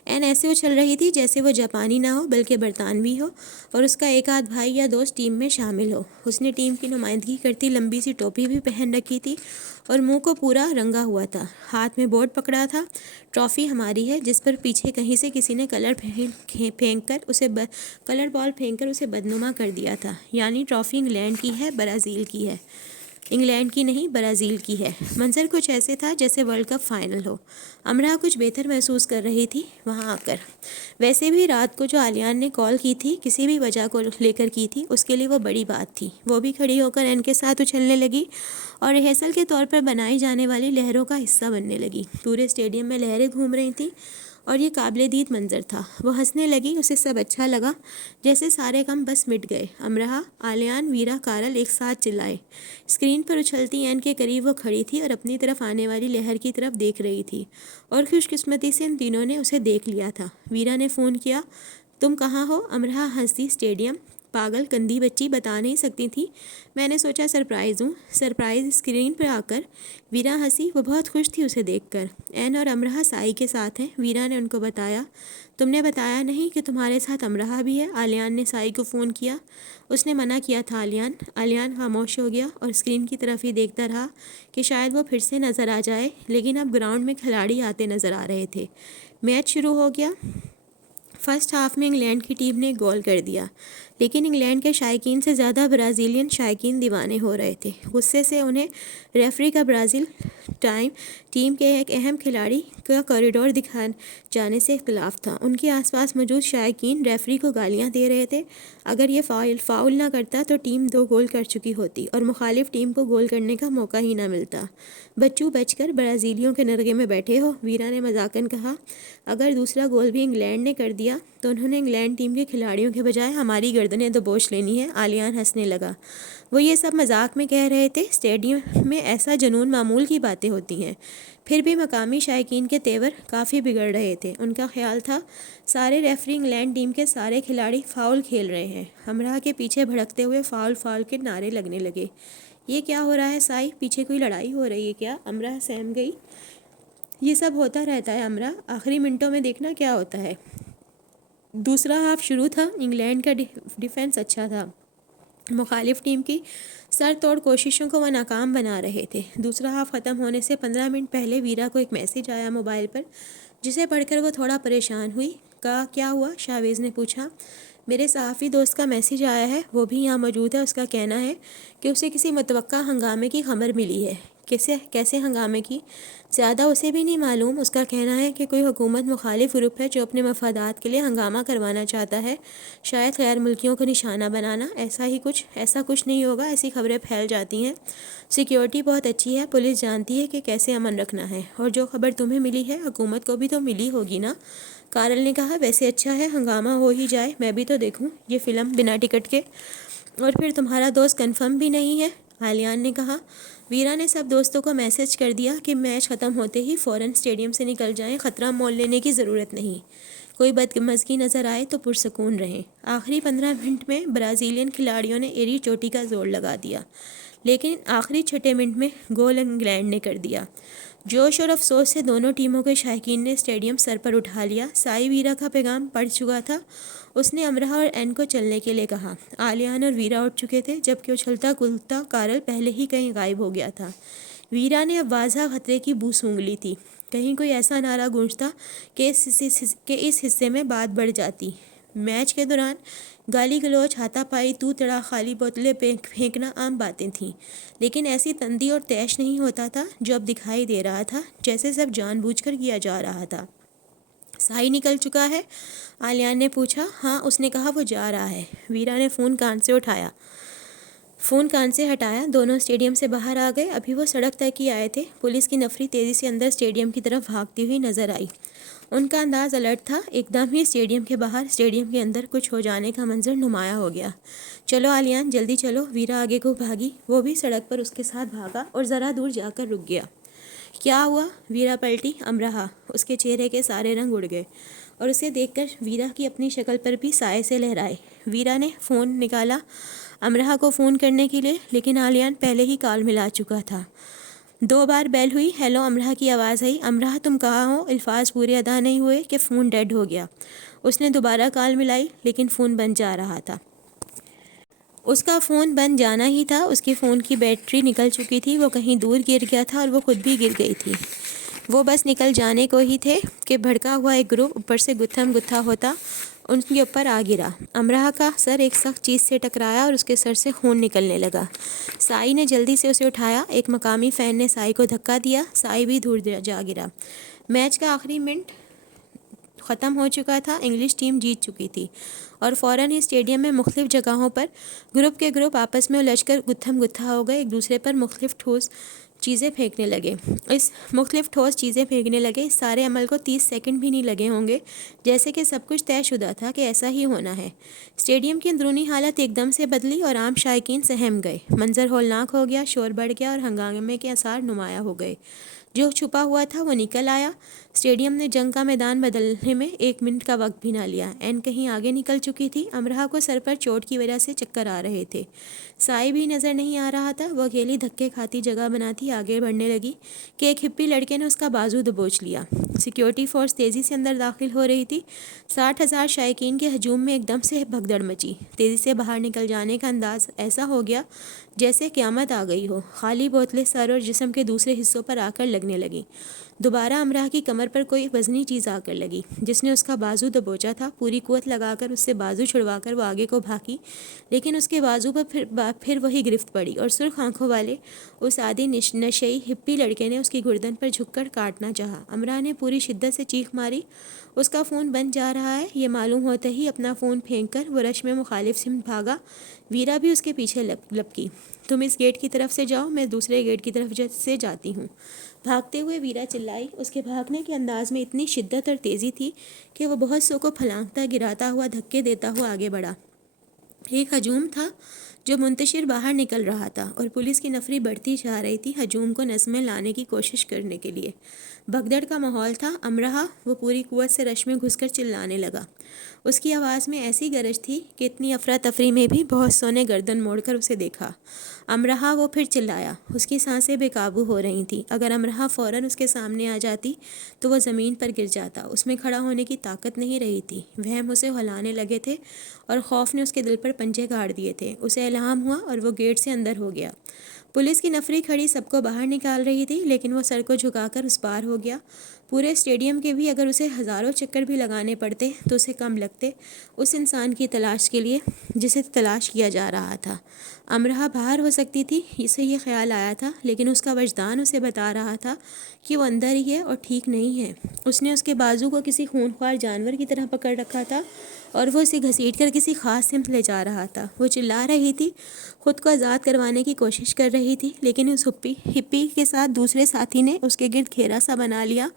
این ایسے اچھل رہی تھی جیسے وہ جاپانی نہ ہو بلکہ برطانوی ہو اور اس کا ایک آدھ بھائی یا دوست ٹیم میں شامل ہو۔ اس نے ٹیم کی نمائندگی کرتی لمبی سی ٹوپی بھی پہن رکھی تھی اور منہ کو پورا رنگا ہوا تھا۔ ہاتھ میں بورڈ پکڑا تھا، ٹرافی ہماری ہے، جس پر پیچھے کہیں سے کسی نے کلر بال پھینک کر اسے بدنما کر دیا تھا، یعنی ٹرافی انگلینڈ کی ہے، برازیل کی ہے۔ انگلینڈ کی نہیں، برازیل کی ہے۔ منظر کچھ ایسے تھا جیسے ورلڈ کپ فائنل ہو۔ امرا کچھ بہتر محسوس کر رہی تھی وہاں آ کر۔ ویسے بھی رات کو جو آلیان نے کال کی تھی، کسی بھی وجہ کو لے کر کی تھی، اس کے لیے وہ بڑی بات تھی۔ وہ بھی کھڑی ہو کر این کے ساتھ اچھلنے لگی اور ریہرسل کے طور پر بنائی جانے والی لہروں کا حصہ بننے لگی۔ پورے اسٹیڈیم میں لہریں گھوم رہی تھیں اور یہ قابل دید منظر تھا۔ وہ ہنسنے لگی، اسے سب اچھا لگا، جیسے سارے غم بس مٹ گئے۔ امرا، آلیان، ویرا، کارل ایک ساتھ چلائے۔ اسکرین پر اچھلتی این کے قریب وہ کھڑی تھی اور اپنی طرف آنے والی لہر کی طرف دیکھ رہی تھی، اور خوش قسمتی سے ان تینوں نے اسے دیکھ لیا تھا۔ ویرا نے فون کیا، تم کہاں ہو؟ امرا ہنسی، اسٹیڈیم۔ پاگل گندی بچی، بتا نہیں سکتی تھی؟ میں نے سوچا سرپرائز ہوں۔ سرپرائز اسکرین پر آ کر ویرا ہنسی، وہ بہت خوش تھی اسے دیکھ کر۔ این اور امرا سائی کے ساتھ ہیں، ویرا نے ان کو بتایا۔ تم نے بتایا نہیں کہ تمہارے ساتھ امرا بھی ہے؟ آلیان نے سائی کو فون کیا۔ اس نے منع کیا تھا آلیان۔ آلیان خاموش ہو گیا اور اسکرین کی طرف ہی دیکھتا رہا کہ شاید وہ پھر سے نظر آ جائے، لیکن اب گراؤنڈ میں کھلاڑی آتے نظر آ رہے تھے۔ میچ شروع ہو گیا۔ فرسٹ ہاف میں انگلینڈ کی ٹیم نے گول کر دیا، لیکن انگلینڈ کے شائقین سے زیادہ برازیلین شائقین دیوانے ہو رہے تھے۔ غصے سے انہیں ریفری کا برازیل ٹیم کے ایک اہم کھلاڑی کا کوریڈور دکھا جانے سے اختلاف تھا۔ ان کے آس پاس موجود شائقین ریفری کو گالیاں دے رہے تھے۔ اگر یہ فاؤل نہ کرتا تو ٹیم 2 گول کر چکی ہوتی اور مخالف ٹیم کو گول کرنے کا موقع ہی نہ ملتا۔ بچوں بچ کر برازیلیوں کے نرغے میں بیٹھے ہو، ویرا نے مذاقاً کہا۔ اگر دوسرا گول بھی انگلینڈ نے کر دیا تو انہوں نے انگلینڈ ٹیم کے کھلاڑیوں کے بجائے ہماری گردنیں دبوچ لینی ہے۔ آلیان ہنسنے لگا۔ وہ یہ سب مذاق میں کہہ رہے تھے، اسٹیڈیم میں ایسا جنون معمول کی باتیں ہوتی ہیں۔ پھر بھی مقامی شائقین کے تیور کافی بگڑ رہے تھے۔ ان کا خیال تھا سارے ریفری انگلینڈ ٹیم کے سارے کھلاڑی فاؤل کھیل رہے ہیں۔ ہمراہ کے پیچھے بھڑکتے ہوئے فاؤل کے نعرے لگنے لگے۔ یہ کیا ہو رہا ہے سائی؟ پیچھے کوئی لڑائی ہو رہی ہے کیا؟ امرا سہم گئی۔ یہ سب ہوتا رہتا ہے امرا، آخری منٹوں میں دیکھنا کیا ہوتا ہے۔ دوسرا ہاف شروع تھا۔ انگلینڈ کا ڈیفنس اچھا تھا۔ مخالف ٹیم کی سر توڑ کوششوں کو وہ ناکام بنا رہے تھے۔ دوسرا ہاف ختم ہونے سے 15 منٹ پہلے ویرا کو ایک میسج آیا موبائل پر، جسے پڑھ کر وہ تھوڑا پریشان ہوئی۔ کیا ہوا؟ شاویز نے پوچھا۔ میرے صحافی دوست کا میسج آیا ہے، وہ بھی یہاں موجود ہے۔ اس کا کہنا ہے کہ اسے کسی متوقع ہنگامے کی خبر ملی ہے۔ کیسے ہنگامے کی؟ زیادہ اسے بھی نہیں معلوم۔ اس کا کہنا ہے کہ کوئی حکومت مخالف گروپ ہے جو اپنے مفادات کے لیے ہنگامہ کروانا چاہتا ہے، شاید غیر ملکیوں کو نشانہ بنانا۔ ایسا کچھ نہیں ہوگا، ایسی خبریں پھیل جاتی ہیں۔ سیکیورٹی بہت اچھی ہے، پولیس جانتی ہے کہ کیسے امن رکھنا ہے، اور جو خبر تمہیں ملی ہے حکومت کو بھی تو ملی ہوگی نا؟ کارل نے کہا۔ ویسے اچھا ہے، ہنگامہ ہو ہی جائے، میں بھی تو دیکھوں یہ فلم بنا ٹکٹ کے۔ اور پھر تمہارا دوست کنفرم بھی نہیں ہے؟ آلیان نے کہا۔ ویرا نے سب دوستوں کو میسج کر دیا کہ میچ ختم ہوتے ہی فوراً اسٹیڈیم سے نکل جائیں، خطرہ مول لینے کی ضرورت نہیں۔ کوئی بدمزگی نظر آئے تو پرسکون رہیں۔ آخری 15 منٹ میں برازیلین کھلاڑیوں نے ایڑی چوٹی کا زور لگا دیا، لیکن آخری چھٹے منٹ میں گول انگلینڈ نے کر دیا۔ جوش اور افسوس سے دونوں ٹیموں کے شائقین نے اسٹیڈیم سر پر اٹھا لیا۔ سائی ویرا کا پیغام پڑھ چکا تھا۔ اس نے امرا اور این کو چلنے کے لیے کہا۔ آلیان اور ویرا اٹھ چکے تھے، جبکہ اچھلتا کودتا کارل پہلے ہی کہیں غائب ہو گیا تھا۔ ویرا نے اب واضح خطرے کی بو سونگھ لی تھی۔ کہیں کوئی ایسا نعرہ گونجتا کہ اس حصے میں بات بڑھ جاتی۔ میچ کے دوران گالی گلوچ، ہاتھا پائی، تو تڑا، خالی بوتلیں پھینکنا عام باتیں تھیں، لیکن ایسی تندی اور طیش نہیں ہوتا تھا جو اب دکھائی دے رہا تھا، جیسے سب جان بوجھ کر کیا جا رہا تھا۔ سائی نکل چکا ہے؟ آلیان نے پوچھا۔ ہاں، اس نے کہا وہ جا رہا ہے۔ ویرا نے فون کان سے ہٹایا۔ دونوں اسٹیڈیم سے باہر آ گئے۔ ابھی وہ سڑک طے کی آئے تھے۔ پولیس کی نفری تیزی سے اندر اسٹیڈیم کی طرف بھاگتی ہوئی نظر آئی۔ ان کا انداز الرٹ تھا۔ ایک دم ہی اسٹیڈیم کے باہر، اسٹیڈیم کے اندر کچھ ہو جانے کا منظر نمایاں ہو گیا۔ چلو آلیان، جلدی چلو۔ ویرا آگے کو بھاگی۔ وہ بھی سڑک پر اس کے ساتھ بھاگا اور ذرا دور جا کر رک گیا۔ کیا ہوا؟ ویرا پلٹی۔ امرہا۔ اس کے چہرے کے سارے رنگ اڑ گئے اور اسے دیکھ کر ویرا کی اپنی شکل پر بھی سائے سے لہرائے۔ ویرا نے فون نکالا امرہا کو فون کرنے کے لیے، لیکن آلیان پہلے ہی کال ملا چکا تھا۔ 2 بار بیل ہوئی۔ ہیلو، امرہا کی آواز آئی۔ امرہا، تم کہاں ہو؟ الفاظ پورے ادا نہیں ہوئے کہ فون ڈیڈ ہو گیا۔ اس نے دوبارہ کال ملائی، لیکن فون بند جا رہا تھا۔ اس کا فون بند جانا ہی تھا۔ اس کے فون کی بیٹری نکل چکی تھی۔ وہ کہیں دور گر گیا تھا اور وہ خود بھی گر گئی تھی۔ وہ بس نکل جانے کو ہی تھے کہ بھڑکا ہوا ایک گروپ اوپر سے گتھم گتھا ہوتا ان کے اوپر آ گرا۔ امرہا کا سر ایک سخت چیز سے ٹکرایا اور اس کے سر سے خون نکلنے لگا۔ سائی نے جلدی سے اسے اٹھایا۔ ایک مقامی فین نے سائی کو دھکا دیا۔ سائی بھی دور جا گرا۔ میچ کا آخری منٹ ختم ہو چکا تھا۔ انگلش ٹیم جیت چکی تھی اور فوراً ہی اسٹیڈیم میں مختلف جگہوں پر گروپ کے گروپ آپس میں الجھ کر گتھم گتھا ہو گئے، ایک دوسرے پر مختلف ٹھوس چیزیں پھینکنے لگے۔ اس سارے عمل کو 30 سیکنڈ بھی نہیں لگے ہوں گے، جیسے کہ سب کچھ طے شدہ تھا کہ ایسا ہی ہونا ہے۔ اسٹیڈیم کی اندرونی حالت ایک دم سے بدلی اور عام شائقین سہم گئے۔ منظر ہولناک ہو گیا، شور بڑھ گیا اور ہنگامے کے آثار نمایاں ہو گئے۔ جو چھپا ہوا تھا وہ نکل آیا۔ اسٹیڈیم نے جنگ کا میدان بدلنے میں 1 منٹ کا وقت بھی نہ لیا۔ این کہیں آگے نکل چکی تھی۔ امرہا کو سر پر چوٹ کی وجہ سے چکر آ رہے تھے۔ سائی بھی نظر نہیں آ رہا تھا۔ وہ اکیلی دھکے کھاتی جگہ بناتی آگے بڑھنے لگی کہ ایک ہپی لڑکے نے اس کا بازو دبوچ لیا۔ سیکیورٹی فورس تیزی سے اندر داخل ہو رہی تھی۔ 60,000 شائقین کے ہجوم میں ایک دم سے بھگدڑ مچی۔ تیزی سے باہر نکل جانے کا انداز ایسا ہو گیا جیسے قیامت آ گئی ہو۔ خالی بوتلیں سر اور جسم کے دوسرے حصوں پر آ کر لگنے لگیں۔ دوبارہ امرہا کی کمر پر کوئی وزنی چیز آ کر لگی۔ جس نے اس کا بازو دبوچا تھا، پوری قوت لگا کر اس سے بازو چھڑوا کر وہ آگے کو بھاگی، لیکن اس کے بازو پر پھر وہی گرفت پڑی اور سرخ آنکھوں والے اس عادی نشئی ہپی لڑکے نے اس کی گردن پر جھک کر کاٹنا چاہا۔ امرہا نے پوری شدت سے چیخ ماری۔ اس کا فون بند جا رہا ہے، یہ معلوم ہوتے ہی اپنا فون پھینک کر وہ رش میں مخالف سمت بھاگا۔ ویرا بھی اس کے پیچھے لپکی۔ تم اس گیٹ کی طرف سے جاؤ، میں دوسرے گیٹ کی طرف سے جاتی ہوں۔ بھاگتے ہوئے ویرا چلائی۔ اس کے بھاگنے کے انداز میں اتنی شدت اور تیزی تھی کہ وہ بہت سو کو پھلانگتا، گراتا ہوا، دھکے دیتا ہوا آگے بڑھا۔ ایک ہجوم تھا جو منتشر باہر نکل رہا تھا اور پولیس کی نفری بڑھتی جا رہی تھی ہجوم کو نظم میں لانے کی کوشش کرنے کے لیے۔ بھگدڑ کا ماحول تھا۔ امرہا، وہ پوری قوت سے رش میں گھس کر چلانے لگا۔ اس کی آواز میں ایسی گرج تھی کہ اتنی افراتفری میں بھی بہت سو نے گردن موڑ کر اسے دیکھا۔ امرہا، وہ پھر چلایا۔ اس کی سانسیں بے قابو ہو رہی تھیں۔ اگر امرہا فوراً اس کے سامنے آ جاتی تو وہ زمین پر گر جاتا۔ اس میں کھڑا ہونے کی طاقت نہیں رہی تھی۔ وہم اسے ہلانے لگے تھے اور خوف نے اس کے دل پر پنجے گاڑ دیے تھے۔ اسے الہام ہوا اور وہ گیٹ سے اندر ہو گیا۔ پولیس کی نفری کھڑی سب کو باہر نکال رہی تھی، لیکن وہ سر کو جھکا کر اس پار ہو گیا۔ پورے اسٹیڈیم کے بھی اگر اسے ہزاروں چکر بھی لگانے پڑتے تو اسے کم لگتے اس انسان کی تلاش کے لیے جسے تلاش کیا جا رہا تھا۔ امرہا باہر ہو سکتی تھی، اسے یہ خیال آیا تھا، لیکن اس کا وجدان اسے بتا رہا تھا کہ وہ اندر ہی ہے اور ٹھیک نہیں ہے۔ اس نے اس کے بازو کو کسی خونخوار جانور کی طرح پکڑ رکھا تھا اور وہ اسے گھسیٹ کر کسی خاص سمت لے جا رہا تھا۔ وہ چلا رہی تھی، خود کو آزاد کروانے کی کوشش کر رہی تھی، لیکن اس ہپی کے ساتھ دوسرے ساتھی نے اس کے گرد گھیرا سا بنا لیا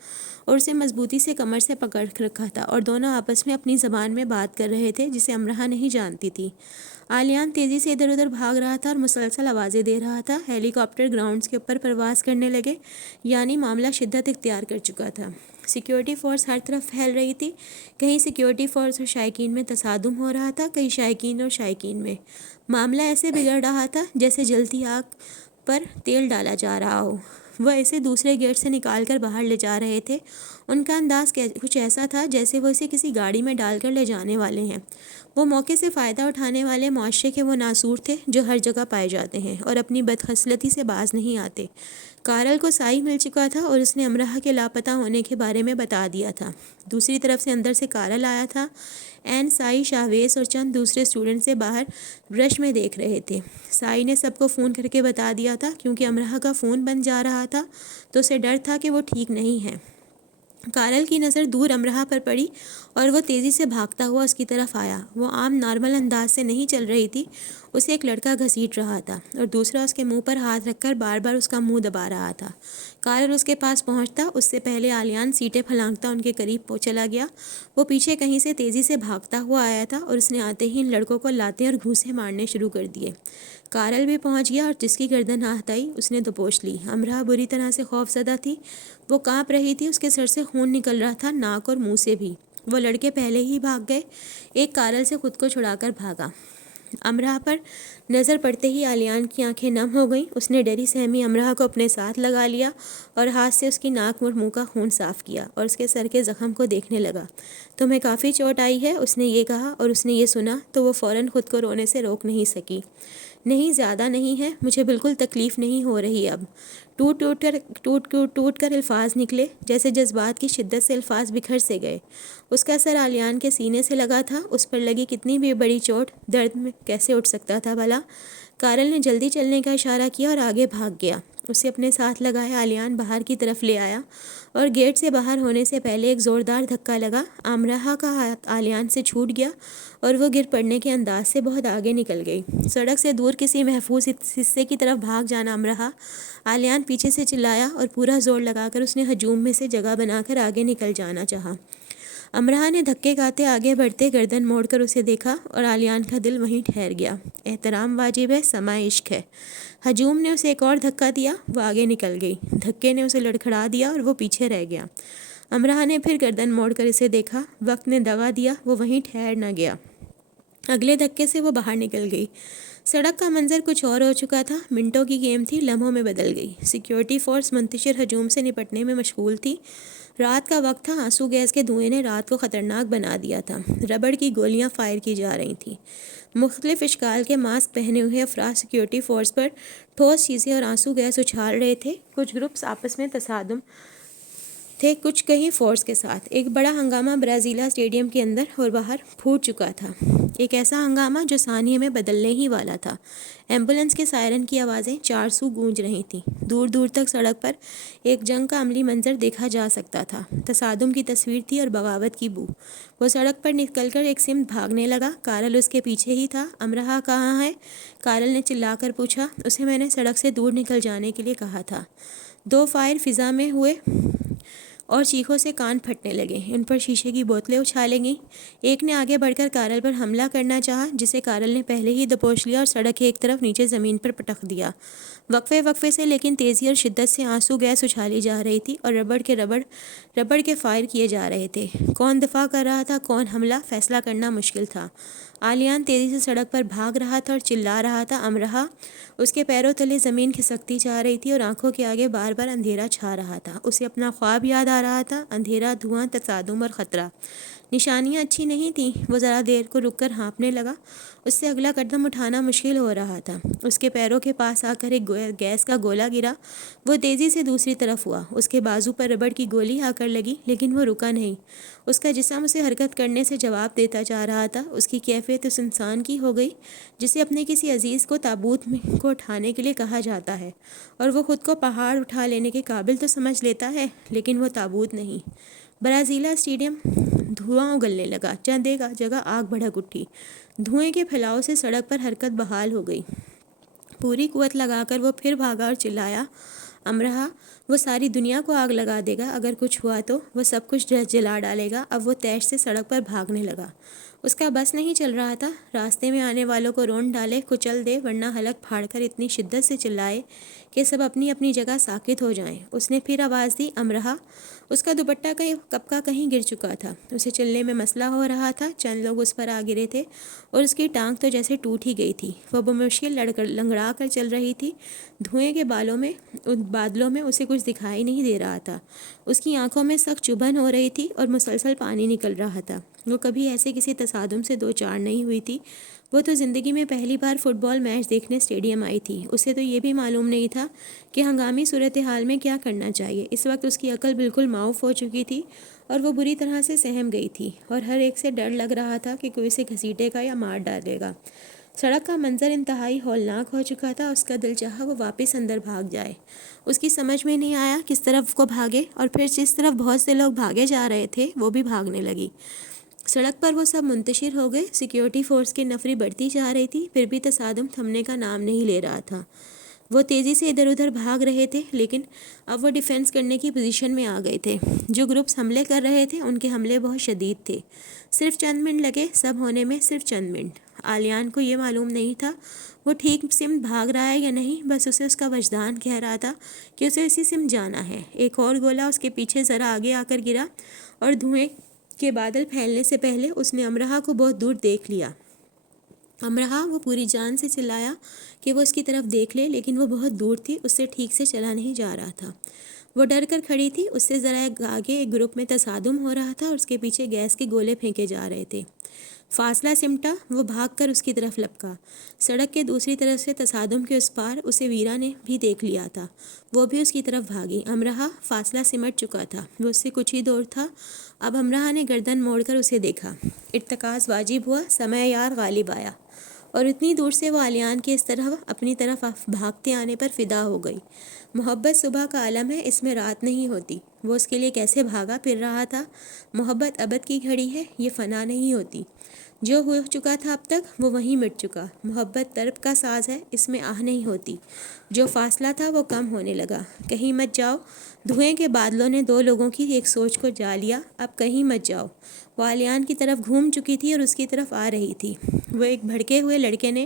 اور اسے مضبوطی سے کمر سے پکڑ رکھا تھا اور دونوں آپس میں اپنی زبان میں بات کر رہے تھے جسے امرہا نہیں جانتی تھی۔ آلیان تیزی سے ادھر ادھر بھاگ رہا تھا اور مسلسل آوازیں دے رہا تھا۔ ہیلی کاپٹر گراؤنڈز کے اوپر پرواز کرنے لگے، یعنی معاملہ شدت اختیار کر چکا تھا۔ سیکیورٹی فورس ہر طرف پھیل رہی تھی۔ کہیں سیکیورٹی فورس اور شائقین میں تصادم ہو رہا تھا، کہیں شائقین اور شائقین میں۔ معاملہ ایسے بگڑ رہا تھا جیسے جلتی آگ پر تیل ڈالا جا رہا ہو۔ وہ اسے دوسرے گیٹ سے نکال کر باہر لے جا رہے تھے ان کا انداز کچھ ایسا تھا جیسے وہ اسے کسی گاڑی میں ڈال کر لے جانے والے ہیں۔ وہ موقع سے فائدہ اٹھانے والے معاشرے کے وہ ناسور تھے جو ہر جگہ پائے جاتے ہیں اور اپنی بدخصلتی سے باز نہیں آتے۔ کارل کو سائی مل چکا تھا اور اس نے امرہ کے لاپتہ ہونے کے بارے میں بتا دیا تھا۔ دوسری طرف سے اندر سے کارل آیا تھا۔ این، سائی، شاہویز اور چند دوسرے اسٹوڈنٹ سے باہر برش میں دیکھ رہے تھے۔ سائی نے سب کو فون کر کے بتا دیا تھا کیونکہ امرہ کا فون بند جا رہا تھا تو اسے ڈر تھا کہ وہ ٹھیک نہیں ہے۔ کارل کی نظر دور امرہ پر پڑی اور وہ تیزی سے بھاگتا ہوا اس کی طرف آیا۔ وہ عام نارمل انداز سے نہیں چل رہی تھی، اسے ایک لڑکا گھسیٹ رہا تھا اور دوسرا اس کے منہ پر ہاتھ رکھ کر بار بار اس کا منہ دبا رہا تھا۔ کارل اس کے پاس پہنچتا، اس سے پہلے آلیان سیٹیں پھلانگتا ان کے قریب چلا گیا۔ وہ پیچھے کہیں سے تیزی سے بھاگتا ہوا آیا تھا اور اس نے آتے ہی ان لڑکوں کو لاتیں اور گھوسے مارنے شروع کر دیے۔ کارل بھی پہنچ گیا اور جس کی گردن ہاتھ آئی اس نے دبوچ لی۔ امرہ بری طرح سے خوف زدہ تھی، وہ کانپ رہی تھی، اس کے سر سے خون نکل رہا تھا، ناک اور منہ سے بھی۔ وہ لڑکے پہلے ہی بھاگ گئے۔ ایک کارل سے خود کو چھڑا کر بھاگا۔ امرہ پر نظر پڑتے ہی آلیان کی آنکھیں نم ہو گئیں۔ اس نے ڈری سہمی امرہ کو اپنے ساتھ لگا لیا اور ہاتھ سے اس کی ناک اور منہ کا خون صاف کیا اور اس کے سر کے زخم کو دیکھنے لگا۔ تمہیں کافی چوٹ آئی ہے، اس نے یہ کہا، اور اس نے یہ سنا تو وہ فوراً خود کو رونے سے روک نہیں سکی۔ نہیں، زیادہ نہیں ہے، مجھے بالکل تکلیف نہیں ہو رہی اب۔ ٹوٹ کر الفاظ نکلے، جیسے جذبات کی شدت سے الفاظ بکھر سے گئے۔ اس کا سر آلیان کے سینے سے لگا تھا، اس پر لگی کتنی بھی بڑی چوٹ درد میں کیسے اٹھ سکتا تھا بھلا؟ کارل نے جلدی چلنے کا اشارہ کیا اور آگے بھاگ گیا۔ اسے اپنے ساتھ لگائے آلیان باہر کی طرف لے آیا اور گیٹ سے باہر ہونے سے پہلے ایک زوردار دھکا لگا۔ امرہ کا ہاتھ آلیان سے چھوٹ گیا اور وہ گر پڑنے کے انداز سے بہت آگے نکل گئی۔ سڑک سے دور کسی محفوظ حصے کی طرف بھاگ جانا امرہ، آلیان پیچھے سے چلایا اور پورا زور لگا کر اس نے ہجوم میں سے جگہ بنا کر آگے نکل جانا چاہا۔ امرہ نے دھکے کھاتے آگے بڑھتے گردن موڑ کر اسے دیکھا اور آلیان کا دل وہیں ٹھہر گیا۔ احترام واجب ہے، سماع عشق ہے۔ ہجوم نے اسے ایک اور دھکا دیا، وہ آگے نکل گئی۔ دھکے نے اسے لڑکھڑا دیا اور وہ پیچھے رہ گیا۔ امرہ نے پھر گردن موڑ کر اسے دیکھا، وقت نے دغا دیا، وہ وہیں ٹھہر نہ گیا۔ اگلے دھکے سے وہ باہر نکل گئی۔ سڑک کا منظر کچھ اور ہو چکا تھا۔ منٹوں کی گیم تھی، لمحوں میں بدل گئی۔ سیکیورٹی فورس منتشر ہجوم سے نپٹنے میں مشغول تھی۔ رات کا وقت تھا، آنسو گیس کے دھوئیں نے رات کو خطرناک بنا دیا تھا۔ ربڑ کی گولیاں فائر کی جا رہی تھیں۔ مختلف اشکال کے ماسک پہنے ہوئے افراد سیکیورٹی فورس پر ٹھوس چیزیں اور آنسو گیس اچھال رہے تھے۔ کچھ گروپس آپس میں تصادم تھے، کچھ کہیں فورس کے ساتھ۔ ایک بڑا ہنگامہ برازیلا اسٹیڈیم کے اندر اور باہر پھوٹ چکا تھا، ایک ایسا ہنگامہ جو ثانیے میں بدلنے ہی والا تھا۔ ایمبولینس کے سائرن کی آوازیں چار سو گونج رہی تھیں۔ دور دور تک سڑک پر ایک جنگ کا عملی منظر دیکھا جا سکتا تھا۔ تصادم کی تصویر تھی اور بغاوت کی بو۔ وہ سڑک پر نکل کر ایک سمت بھاگنے لگا۔ کارل اس کے پیچھے ہی تھا۔ امرہ کہاں ہے؟ کارل نے چلا کر پوچھا۔ اسے میں نے سڑک سے دور نکل جانے کے لیے کہا تھا۔ دو فائر فضا میں ہوئے اور چیخوں سے کان پھٹنے لگے۔ ان پر شیشے کی بوتلیں اچھالیں گئیں۔ ایک نے آگے بڑھ کر کارل پر حملہ کرنا چاہا، جسے کارل نے پہلے ہی دبوچ لیا اور سڑک کے ایک طرف نیچے زمین پر پٹخ دیا۔ وقفے سے لیکن تیزی اور شدت سے آنسو گیس اچھالی جا رہی تھی اور ربڑ کے فائر کیے جا رہے تھے۔ کون دفاع کر رہا تھا، کون حملہ، فیصلہ کرنا مشکل تھا۔ آلیان تیزی سے سڑک پر بھاگ رہا تھا اور چلا رہا تھا۔ امرہ، اس کے پیروں تلے زمین کھسکتی جا رہی تھی اور آنکھوں کے آگے بار بار اندھیرا چھا رہا تھا۔ اسے اپنا خواب یاد آ رہا تھا، اندھیرا، دھواں، تصادم اور خطرہ۔ نشانیاں اچھی نہیں تھیں۔ وہ ذرا دیر کو رک کر ہانپنے لگا۔ اس سے اگلا قدم اٹھانا مشکل ہو رہا تھا۔ اس کے پیروں کے پاس آ کر ایک گیس کا گولا گرا۔ وہ تیزی سے دوسری طرف ہوا۔ اس کے بازو پر ربڑ کی گولی آ کر لگی، لیکن وہ رکا نہیں۔ اس کا جسم اسے حرکت کرنے سے جواب دیتا جا رہا تھا۔ اس کی کیفیت اس انسان کی ہو گئی جسے اپنے کسی عزیز کو تابوت کو اٹھانے کے لیے کہا جاتا ہے، اور وہ خود کو پہاڑ اٹھا لینے کے قابل تو سمجھ لیتا ہے، لیکن وہ تابوت نہیں۔ برازیلا اسٹیڈیم دھواں اگلنے لگا۔ چند ایک جگہ آگ بھڑک اٹھی۔ دھوئیں کے پھیلاؤ سے سڑک پر حرکت بحال ہو گئی۔ پوری قوت لگا کر وہ پھر بھاگا اور چلایا، امرہ، وہ ساری دنیا کو آگ لگا دے گا اگر کچھ ہوا تو، وہ سب کچھ جلا ڈالے گا۔ اب وہ تیش سے سڑک پر بھاگنے لگا۔ اس کا بس نہیں چل رہا تھا، راستے میں آنے والوں کو رون ڈالے، کچل دے، ورنہ حلق پھاڑ کر اتنی شدت سے چلائے کہ سب اپنی اپنی جگہ ساکت ہو جائیں۔ اس نے پھر آواز دی، امرہا۔ اس کا دوپٹہ کب کا کہیں گر چکا تھا، اسے چلنے میں مسئلہ ہو رہا تھا، چند لوگ اس پر آ گرے تھے اور اس کی ٹانگ تو جیسے ٹوٹ ہی گئی تھی۔ وہ بمشکل لنگڑا کر چل رہی تھی، دھوئیں کے بادلوں میں اسے کچھ دکھائی نہیں دے رہا تھا۔ اس کی آنکھوں میں سخت چبھن ہو رہی تھی اور مسلسل پانی نکل رہا تھا۔ وہ کبھی ایسے کسی تصادم سے دو چار نہیں ہوئی تھی۔ وہ تو زندگی میں پہلی بار فٹ بال میچ دیکھنے اسٹیڈیم آئی تھی۔ اسے تو یہ بھی معلوم نہیں تھا کہ ہنگامی صورتحال میں کیا کرنا چاہیے۔ اس وقت اس کی عقل بالکل معاف ہو چکی تھی اور وہ بری طرح سے سہم گئی تھی، اور ہر ایک سے ڈر لگ رہا تھا کہ کوئی اسے گھسیٹے گا یا مار ڈالے گا۔ سڑک کا منظر انتہائی ہولناک ہو چکا تھا۔ اس کا دل چاہا وہ واپس اندر بھاگ جائے۔ اس کی سمجھ میں نہیں آیا کس طرف کو بھاگے، اور پھر جس طرف بہت سے لوگ بھاگے جا رہے تھے وہ بھی بھاگنے لگی۔ سڑک پر وہ سب منتشر ہو گئے۔ سیکیورٹی فورس کی نفری بڑھتی جا رہی تھی، پھر بھی تصادم تھمنے کا نام نہیں لے رہا تھا۔ وہ تیزی سے ادھر ادھر بھاگ رہے تھے، لیکن اب وہ ڈیفینس کرنے کی پوزیشن میں آ گئے تھے۔ جو گروپس حملے کر رہے تھے ان کے حملے بہت شدید تھے۔ صرف چند منٹ لگے سب ہونے میں، صرف چند منٹ۔ آلیان کو یہ معلوم نہیں تھا وہ ٹھیک سمت بھاگ رہا ہے یا نہیں، بس اسے اس کا وجدان کہہ رہا تھا کہ اسے اسی سمت جانا ہے۔ ایک اور گولا اس کے پیچھے ذرا آگے آ کر گرا، اور دھوئیں کے بادل پھیلنے سے پہلے اس نے امرہا کو بہت دور دیکھ لیا۔ امرہا! وہ پوری جان سے چلایا کہ وہ اس کی طرف دیکھ لے، لیکن وہ بہت دور تھی، اس سے ٹھیک سے چلا نہیں جا رہا تھا۔ وہ ڈر کر کھڑی تھی۔ اس سے ذرا آگے ایک گروپ میں تصادم ہو رہا تھا اور اس کے پیچھے گیس کے گولے پھینکے جا رہے تھے۔ فاصلہ سمٹا، وہ بھاگ کر اس کی طرف لپکا۔ سڑک کے دوسری طرف سے تصادم کے اس پار اسے ویرا نے بھی دیکھ لیا تھا، وہ بھی اس کی طرف بھاگی۔ امرہا! فاصلہ سمٹ چکا تھا، وہ اس سے کچھ ہی دور تھا۔ اب امرہا نے گردن موڑ کر اسے دیکھا۔ ارتکاز واجب ہوا، سمے یار غالب آیا، اور اتنی دور سے وہ آلیان کے اس طرح اپنی طرف بھاگتے آنے پر فدا ہو گئی۔ محبت صبح کا عالم ہے، اس میں رات نہیں ہوتی۔ وہ اس کے لیے کیسے بھاگا پھر رہا تھا۔ محبت ابد کی گھڑی ہے، یہ فنا نہیں ہوتی۔ جو ہو چکا تھا اب تک وہ وہیں مٹ چکا۔ محبت طرب کا ساز ہے، اس میں آہ نہیں ہوتی۔ جو فاصلہ تھا وہ کم ہونے لگا۔ کہیں مت جاؤ۔ دھوئیں کے بادلوں نے دو لوگوں کی ایک سوچ کو جا لیا۔ اب کہیں مت جاؤ۔ وہ آلیان کی طرف گھوم چکی تھی اور اس کی طرف آ رہی تھی۔ وہ ایک بھڑکے ہوئے لڑکے نے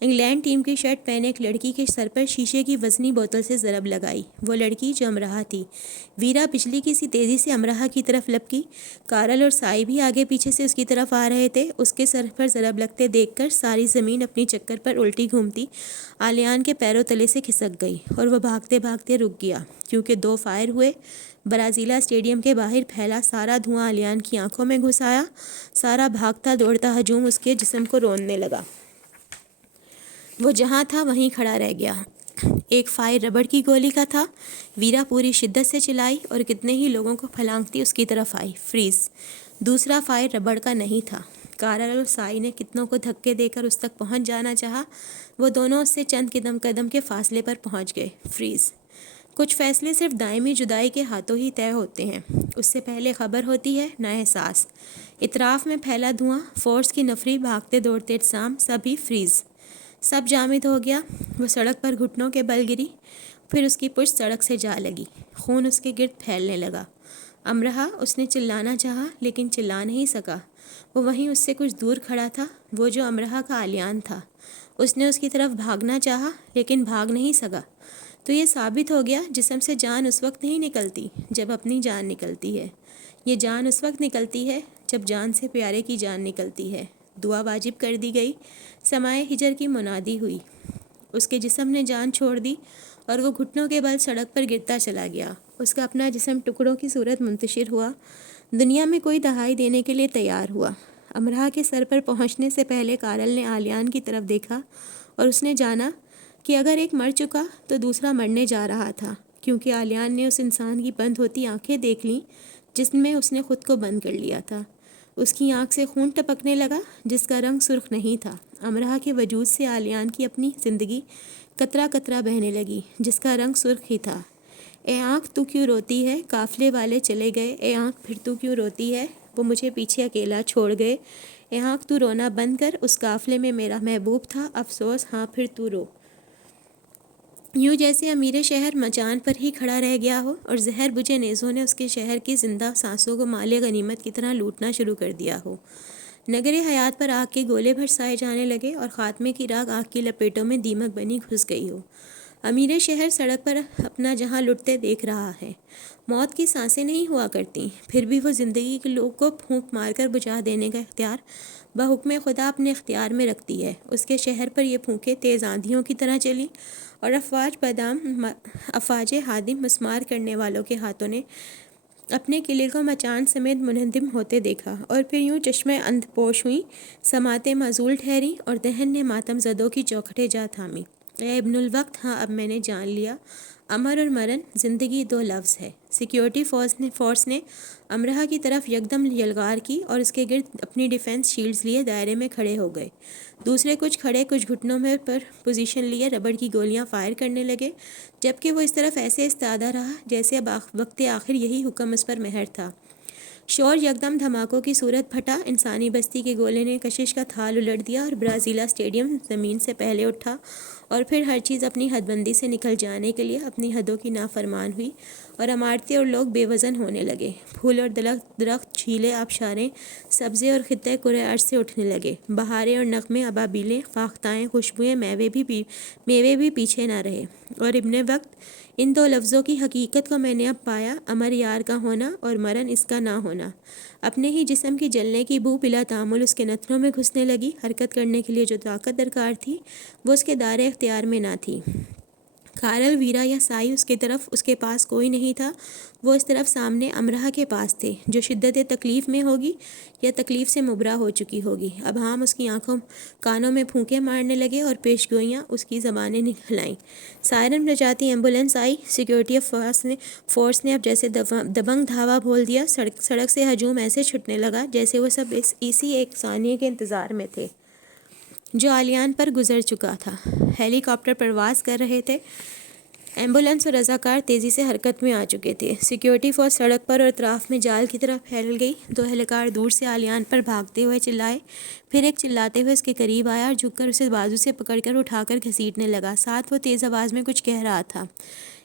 انگلینڈ ٹیم کی شرٹ پہنے ایک لڑکی کے سر پر شیشے کی وزنی بوتل سے ضرب لگائی۔ وہ لڑکی جو امرہا تھی۔ ویرا بجلی کی سی تیزی سے امرہا کی طرف لپکی۔ کارل اور سائی بھی آگے پیچھے سے اس کی طرف آ رہے تھے۔ اس کے سر پر ضرب لگتے دیکھ کر ساری زمین اپنی چکر پر الٹی گھومتی آلیان کے پیروں تلے سے کھسک گئی، اور وہ بھاگتے بھاگتے رک گیا، کیونکہ 2 فائر ہوئے۔ برازیلا اسٹیڈیم کے باہر پھیلا سارا دھواں آلیان کی آنکھوں میں گھس آیا۔ سارا بھاگتا دوڑتا ہجوم اس کے جسم کو روننے لگا۔ وہ جہاں تھا وہیں کھڑا رہ گیا۔ ایک فائر ربڑ کی گولی کا تھا۔ ویرا پوری شدت سے چلائی اور کتنے ہی لوگوں کو پھلانگتی اس کی طرف آئی۔ فریز! دوسرا فائر ربڑ کا نہیں تھا۔ کارل اور سائی نے کتنوں کو دھکے دے کر اس تک پہنچ جانا چاہا۔ وہ دونوں اس سے چند قدم کے فاصلے پر پہنچ گئے۔ فریز! کچھ فیصلے صرف دائمی جدائی کے ہاتھوں ہی طے ہوتے ہیں۔ اس سے پہلے خبر ہوتی ہے، نہ احساس۔ اطراف میں پھیلا دھواں، فورس کی نفری، بھاگتے دوڑتے اجسام، سبھی فریز! سب جامد ہو گیا۔ وہ سڑک پر گھٹنوں کے بل گری، پھر اس کی پشت سڑک سے جا لگی۔ خون اس کے گرد پھیلنے لگا۔ امرہا! اس نے چلانا چاہا لیکن چلا نہیں سکا۔ وہ وہیں اس سے کچھ دور کھڑا تھا، وہ جو امرہا کا آلیان تھا۔ اس نے اس کی طرف بھاگنا چاہا لیکن بھاگ نہیں سکا۔ تو یہ ثابت ہو گیا، جسم سے جان اس وقت نہیں نکلتی جب اپنی جان نکلتی ہے۔ یہ جان اس وقت نکلتی ہے جب جان سے پیارے کی جان نکلتی ہے۔ دعا واجب کر دی گئی۔ سمائے ہجر کی منادی ہوئی۔ اس کے جسم نے جان چھوڑ دی اور وہ گھٹنوں کے بل سڑک پر گرتا چلا گیا۔ اس کا اپنا جسم ٹکڑوں کی صورت منتشر ہوا، دنیا میں کوئی دہائی دینے کے لیے تیار ہوا۔ امرہا کے سر پر پہنچنے سے پہلے کارل نے آلیان کی طرف دیکھا، اور اس نے جانا کہ اگر ایک مر چکا تو دوسرا مرنے جا رہا تھا، کیونکہ آلیان نے اس انسان کی بند ہوتی آنکھیں دیکھ لیں جس میں اس نے خود کو بند کر لیا تھا۔ اس کی آنکھ سے خون ٹپکنے لگا جس کا رنگ سرخ نہیں تھا۔ امرہا کے وجود سے آلیان کی اپنی زندگی قطرہ قطرہ بہنے لگی جس کا رنگ سرخ ہی تھا۔ اے آنکھ تو کیوں روتی ہے، قافلے والے چلے گئے، اے آنکھ پھر تو کیوں روتی ہے، وہ مجھے پیچھے اکیلا چھوڑ گئے، اے آنکھ تو رونا بند کر، اس قافلے میں میرا محبوب تھا، افسوس ہاں پھر تو رو۔ یوں جیسے امیر شہر مچان پر ہی کھڑا رہ گیا ہو اور زہر بجھے نیزوں نے اس کے شہر کی زندہ سانسوں کو مال غنیمت کی طرح لوٹنا شروع کر دیا ہو۔ نگر حیات پر آگ کے گولے برسائے جانے لگے اور خاتمے کی راگ آگ کی لپیٹوں میں دیمک بنی گھس گئی ہو۔ امیر شہر سڑک پر اپنا جہاں لٹتے دیکھ رہا ہے۔ موت کی سانسیں نہیں ہوا کرتی، پھر بھی وہ زندگی کے لوگ کو پھونک مار کر بجھا دینے کا اختیار بحکم خدا اپنے اختیار میں رکھتی ہے۔ اس کے شہر پر یہ پھونکیں تیز آندھیوں کی طرح چلی اور افواج ہادم مسمار کرنے والوں کے ہاتھوں نے اپنے قلعے کو مچان سمیت منہدم ہوتے دیکھا، اور پھر یوں چشمہ اندھ پوش ہوئیں، سماعتیں معزول ٹھہری اور دہن نے ماتم زدوں کی چوکھٹیں جا تھامی۔ اے ابن الوقت، ہاں اب میں نے جان لیا، امر اور مرن زندگی دو لفظ ہے۔ سیکیورٹی فورس نے امرہ کی طرف یکدم یلغار کی اور اس کے گرد اپنی ڈیفنس شیلڈز لیے دائرے میں کھڑے ہو گئے۔ دوسرے کچھ کھڑے کچھ گھٹنوں میں پر پوزیشن لیے ربڑ کی گولیاں فائر کرنے لگے، جبکہ وہ اس طرف ایسے استادہ رہا جیسے اب وقت آخر یہی حکم اس پر مہر تھا۔ شور یکدم دھماکوں کی صورت پھٹا، انسانی بستی کے گولے نے کشش کا تھال الٹ دیا اور برازیلا اسٹیڈیم زمین سے پہلے اٹھا، اور پھر ہر چیز اپنی حد بندی سے نکل جانے کے لیے اپنی حدوں کی نافرمان ہوئی، اور عمارتیں اور لوگ بے وزن ہونے لگے۔ پھول اور درخت، جھیلیں، آبشاریں، سبزے اور خطے کرۂ ارض سے اٹھنے لگے۔ بہاریں اور نغمے، ابابیلیں، فاختائیں، خوشبوئیں، میوے بھی پیچھے نہ رہے۔ اور ابن وقت، ان دو لفظوں کی حقیقت کو میں نے اب پایا، امر یار کا ہونا اور مرن اس کا نہ ہونا۔ اپنے ہی جسم کی جلنے کی بو بلا تامل اس کے نتنوں میں گھسنے لگی۔ حرکت کرنے کے لیے جو طاقت درکار تھی وہ اس کے دائرۂ اختیار میں نہ تھی۔ کارل، ویرا یا سائی اس کے پاس کوئی نہیں تھا، وہ اس طرف سامنے امرہ کے پاس تھے، جو شدت تکلیف میں ہوگی یا تکلیف سے مبرا ہو چکی ہوگی۔ اب ہم اس کی آنکھوں کانوں میں پھونکے مارنے لگے اور پیش گوئیاں اس کی زبانیں نکلائیں۔ سائرن بجاتی ایمبولینس آئی۔ سیکیورٹی فورس نے اب جیسے دبنگ دھاوا بول دیا۔ سڑک سے ہجوم ایسے چھٹنے لگا جیسے وہ سب اسی ایک ثانیے کے انتظار میں تھے جو آلیان پر گزر چکا تھا۔ ہیلی کاپٹر پرواز کر رہے تھے، ایمبولینس اور رضاکار تیزی سے حرکت میں آ چکے تھے۔ سیکیورٹی فورس سڑک پر اور اطراف میں جال کی طرح پھیل گئی۔ دو اہلکار دور سے آلیان پر بھاگتے ہوئے چلائے، پھر ایک چلاتے ہوئے اس کے قریب آیا اور جھک کر اسے بازو سے پکڑ کر اٹھا کر گھسیٹنے لگا، ساتھ وہ تیز آواز میں کچھ کہہ رہا تھا۔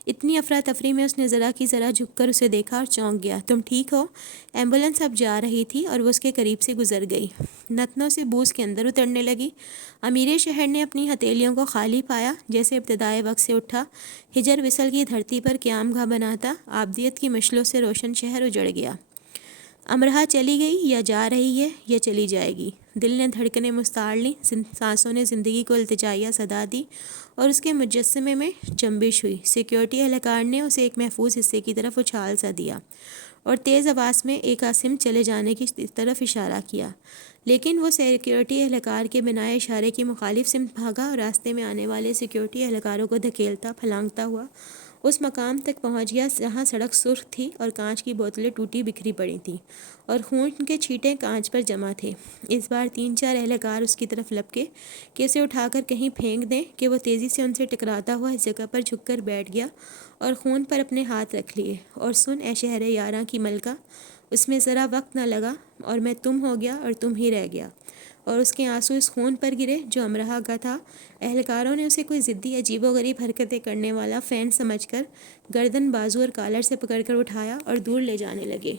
اتنی افراتفری میں اس نے ذرا کی ذرا جھک کر اسے دیکھا اور چونک گیا۔ تم ٹھیک ہو؟ ایمبولینس اب جا رہی تھی اور وہ اس کے قریب سے گزر گئی، نتنوں سے بو اس کے اندر اترنے لگی۔ امیر شہر نے اپنی ہتھیلیوں کو خالی پایا، جیسے ابتدائے وقت سے اٹھا ہجر وصل کی دھرتی پر قیام گاہ بناتا آبدیت کی مشلوں سے روشن شہر اجڑ گیا۔ امرہ چلی گئی، یا جا رہی ہے یا چلی جائے گی۔ دل نے دھڑکنیں مستعار لیں، سانسوں نے زندگی کو التجائیہ صدا دی اور اس کے مجسمے میں جنبش ہوئی۔ سیکیورٹی اہلکار نے اسے ایک محفوظ حصے کی طرف اچھال سا دیا اور تیز آواز میں ایک سمت چلے جانے کی طرف اشارہ کیا، لیکن وہ سیکیورٹی اہلکار کے بنائے اشارے کی مخالف سمت بھاگا اور راستے میں آنے والے سیکیورٹی اہلکاروں کو دھکیلتا پھلانگتا ہوا اس مقام تک پہنچ گیا جہاں سڑک سرخ تھی اور کانچ کی بوتلیں ٹوٹی بکھری پڑی تھیں اور خون کے چھینٹے کانچ پر جمع تھے۔ اس بار 3-4 اہلکار اس کی طرف لپکے کہ اسے اٹھا کر کہیں پھینک دیں کہ وہ تیزی سے ان سے ٹکراتا ہوا اس جگہ پر جھک کر بیٹھ گیا اور خون پر اپنے ہاتھ رکھ لیے۔ اور سن اے شہر یاراں کی ملکہ، اس میں ذرا وقت نہ لگا اور میں تم ہو گیا اور تم ہی رہ گیا، اور اس کے آنسو اس خون پر گرے جو امرہ کا تھا۔ اہلکاروں نے اسے کوئی ضدی عجیب و غریب حرکتیں کرنے والا فین سمجھ کر گردن، بازو اور کالر سے پکڑ کر اٹھایا اور دور لے جانے لگے۔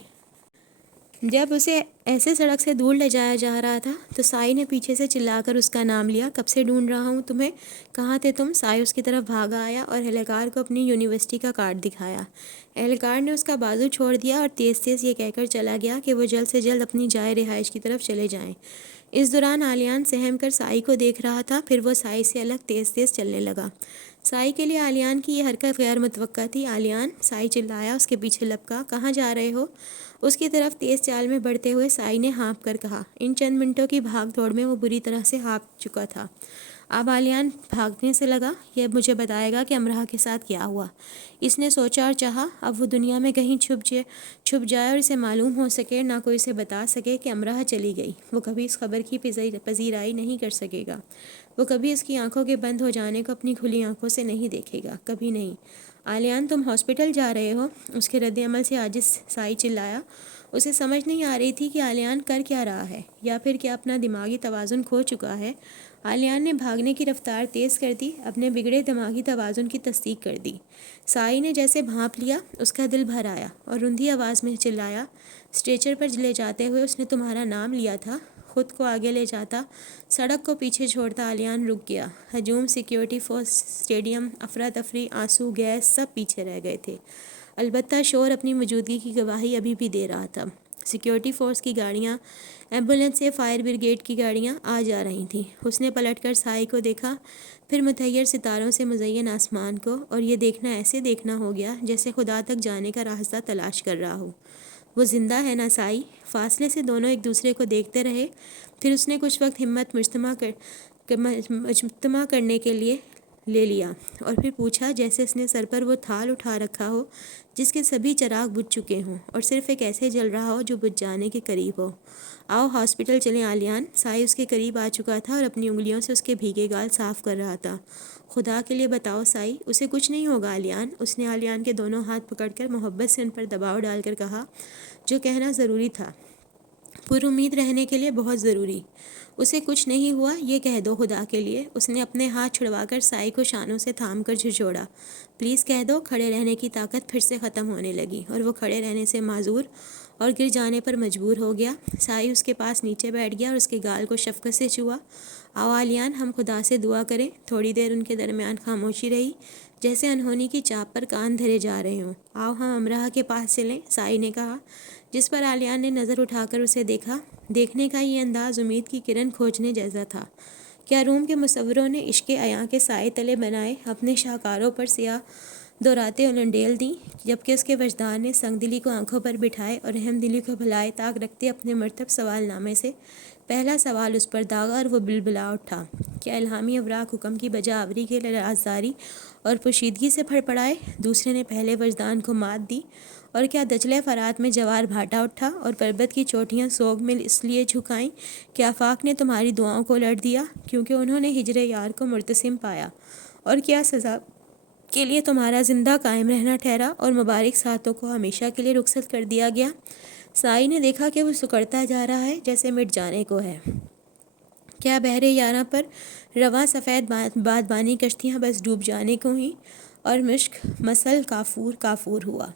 جب اسے ایسے سڑک سے دور لے جایا جا رہا تھا تو سائی نے پیچھے سے چلا کر اس کا نام لیا۔ کب سے ڈھونڈ رہا ہوں تمہیں، کہاں تھے تم؟ سائی اس کی طرف بھاگا آیا اور اہلکار کو اپنی یونیورسٹی کا کارڈ دکھایا۔ اہلکار نے اس کا بازو چھوڑ دیا اور تیز تیز یہ کہہ کر چلا گیا کہ وہ جلد سے جلد اپنی جائے رہائش کی طرف چلے جائیں۔ اس دوران آلیان سہم کر سائی کو دیکھ رہا تھا، پھر وہ سائی سے الگ تیز تیز چلنے لگا۔ سائی کے لیے آلیان کی یہ حرکت غیر متوقع تھی۔ آلیان، سائی چلایا، اس کے پیچھے لپکا۔ کہاں جا رہے ہو؟ اس کی طرف تیز چال میں بڑھتے ہوئے سائی نے ہانپ کر کہا۔ ان چند منٹوں کی بھاگ دوڑ میں وہ بری طرح سے ہانپ چکا تھا۔ اب آلیان بھاگنے سے لگا، یہ اب مجھے بتائے گا کہ امرہ کے ساتھ کیا ہوا۔ اس نے سوچا اور چاہا اب وہ دنیا میں کہیں چھپ جائے اور اسے معلوم ہو سکے، نہ کوئی اسے بتا سکے کہ امرہ چلی گئی۔ وہ کبھی اس خبر کی پذیرائی نہیں کر سکے گا، وہ کبھی اس کی آنکھوں کے بند ہو جانے کو اپنی کھلی آنکھوں سے نہیں دیکھے گا، کبھی نہیں۔ آلیان، تم ہاسپٹل جا رہے ہو؟ اس کے رد عمل سے عاجز سائی چلایا۔ اسے سمجھ نہیں آ رہی تھی کہ آلیان کر کیا رہا ہے، یا پھر کیا اپنا دماغی توازن کھو چکا ہے۔ آلیان نے بھاگنے کی رفتار تیز کر دی، اپنے بگڑے دماغی توازن کی تصدیق کر دی۔ سائی نے جیسے بھانپ لیا، اس کا دل بھر آیا اور رندھی آواز میں چلایا، اسٹریچر پر لے جاتے ہوئے اس نے تمہارا نام لیا تھا، خود کو آگے لے جاتا، سڑک کو پیچھے چھوڑتا علیان رک گیا۔ ہجوم، سیکیورٹی فورس، اسٹیڈیم، افراتفری، آنسو، گیس، سب پیچھے رہ گئے تھے۔ البتہ شور اپنی موجودگی کی گواہی ابھی بھی دے رہا تھا۔ سیکیورٹی فورس کی گاڑیاں، ایمبولینس سے فائر بریگیڈ کی گاڑیاں آ جا رہی تھیں۔ اس نے پلٹ کر سائی کو دیکھا، پھر متحیر ستاروں سے مزین آسمان کو، اور یہ دیکھنا ایسے دیکھنا ہو گیا جیسے خدا تک جانے کا راستہ تلاش کر رہا ہو۔ وہ زندہ ہے نا سائی؟ فاصلے سے دونوں ایک دوسرے کو دیکھتے رہے، پھر اس نے کچھ وقت ہمت مجتمع کرنے کے لیے لے لیا، اور پھر پوچھا جیسے اس نے سر پر وہ تھال اٹھا رکھا ہو جس کے سبھی چراغ بجھ چکے ہوں اور صرف ایک ایسے جل رہا ہو جو بجھ جانے کے قریب ہو۔ آؤ ہاسپٹل چلیں آلیان۔ سائی اس کے قریب آ چکا تھا اور اپنی انگلیوں سے اس کے بھیگے گال صاف کر رہا تھا۔ خدا کے لیے بتاؤ سائی، اسے کچھ نہیں ہوگا آلیان، اس نے آلیان کے دونوں ہاتھ پکڑ کر محبت سے ان پر دباؤ ڈال کر کہا، جو کہنا ضروری تھا، پر امید رہنے کے لیے بہت ضروری۔ اسے کچھ نہیں ہوا، یہ کہہ دو خدا کے لیے۔ اس نے اپنے ہاتھ چھڑوا کر سائی کو شانوں سے تھام کر جھنجھوڑا۔ پلیز کہہ دو۔ کھڑے رہنے کی طاقت پھر سے ختم ہونے لگی اور وہ کھڑے رہنے سے معذور اور گر جانے پر مجبور ہو گیا۔ سائی اس کے پاس نیچے بیٹھ گیا اور اس کے گال کو شفقت سے چھوا۔ آؤ آلیان، ہم خدا سے دعا کریں۔ تھوڑی دیر ان کے درمیان خاموشی رہی، جیسے انہونی کی چاپ پر کان دھرے جا رہے ہوں۔ آؤ ہم امرہ کے پاس چلیں، سائی نے کہا، جس پر آلیان نے نظر اٹھا کر اسے دیکھا۔ دیکھنے کا یہ انداز امید کی کرن کھوجنے جیسا تھا۔ کیا روم کے مصوروں نے عشق عیاں کے سائے تلے بنائے اپنے شاہکاروں پر سیاہ دوراتیں انڈیل دیں، جبکہ اس کے وجدان نے سنگ دلی کو آنکھوں پر بٹھائے اور رحم دلی کو بھلائے طاق رکھتے اپنے مرتب سوال نامے سے پہلا سوال اس پر داغا اور وہ بلبلا اٹھا۔ کیا الہامی اوراق حکم کی بجا آوری کے لیے رازداری اور پوشیدگی سے پھڑ پڑائے؟ دوسرے نے پہلے وجدان کو مات دی۔ اور کیا دجلہ فرات میں جوار بھاٹا اٹھا اور پربت کی چوٹیاں سوگ میں اس لیے جھکائیں کہ آفاق نے تمہاری دعاؤں کو الٹ دیا کیونکہ انہوں نے ہجر یار کو مرتسم پایا؟ اور کیا سزا کے لیے تمہارا زندہ قائم رہنا ٹھہرا اور مبارک ساتوں کو ہمیشہ کے لیے رخصت کر دیا گیا؟ سائی نے دیکھا کہ وہ سکڑتا جا رہا ہے جیسے مٹ جانے کو ہے۔ کیا بحر یاراں پر رواں سفید بادبانی کشتیاں بس ڈوب جانے کو ہی اور مشک مسل کافور کافور ہوا؟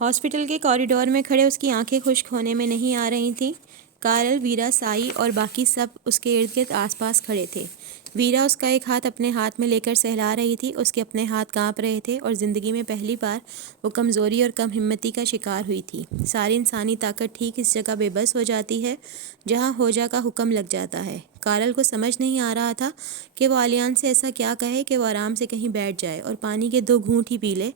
ہاسپٹل کے کوریڈور میں کھڑے اس کی آنکھیں خشک ہونے میں نہیں آ رہی تھیں۔ کارل، ویرا، سائی اور باقی سب اس کے ارد گرد آس پاس کھڑے تھے۔ ویرا اس کا ایک ہاتھ اپنے ہاتھ میں لے کر سہلا رہی تھی، اس کے اپنے ہاتھ کانپ رہے تھے اور زندگی میں پہلی بار وہ کمزوری اور کم ہمتی کا شکار ہوئی تھی۔ ساری انسانی طاقت ٹھیک اس جگہ بے بس ہو جاتی ہے جہاں ہوجا کا حکم لگ جاتا ہے۔ کارل کو سمجھ نہیں آ رہا تھا کہ وہ آلیان سے ایسا کیا کہے کہ وہ آرام سے کہیں بیٹھ جائے اور پانی کے 2 گھونٹ ہی پی لے۔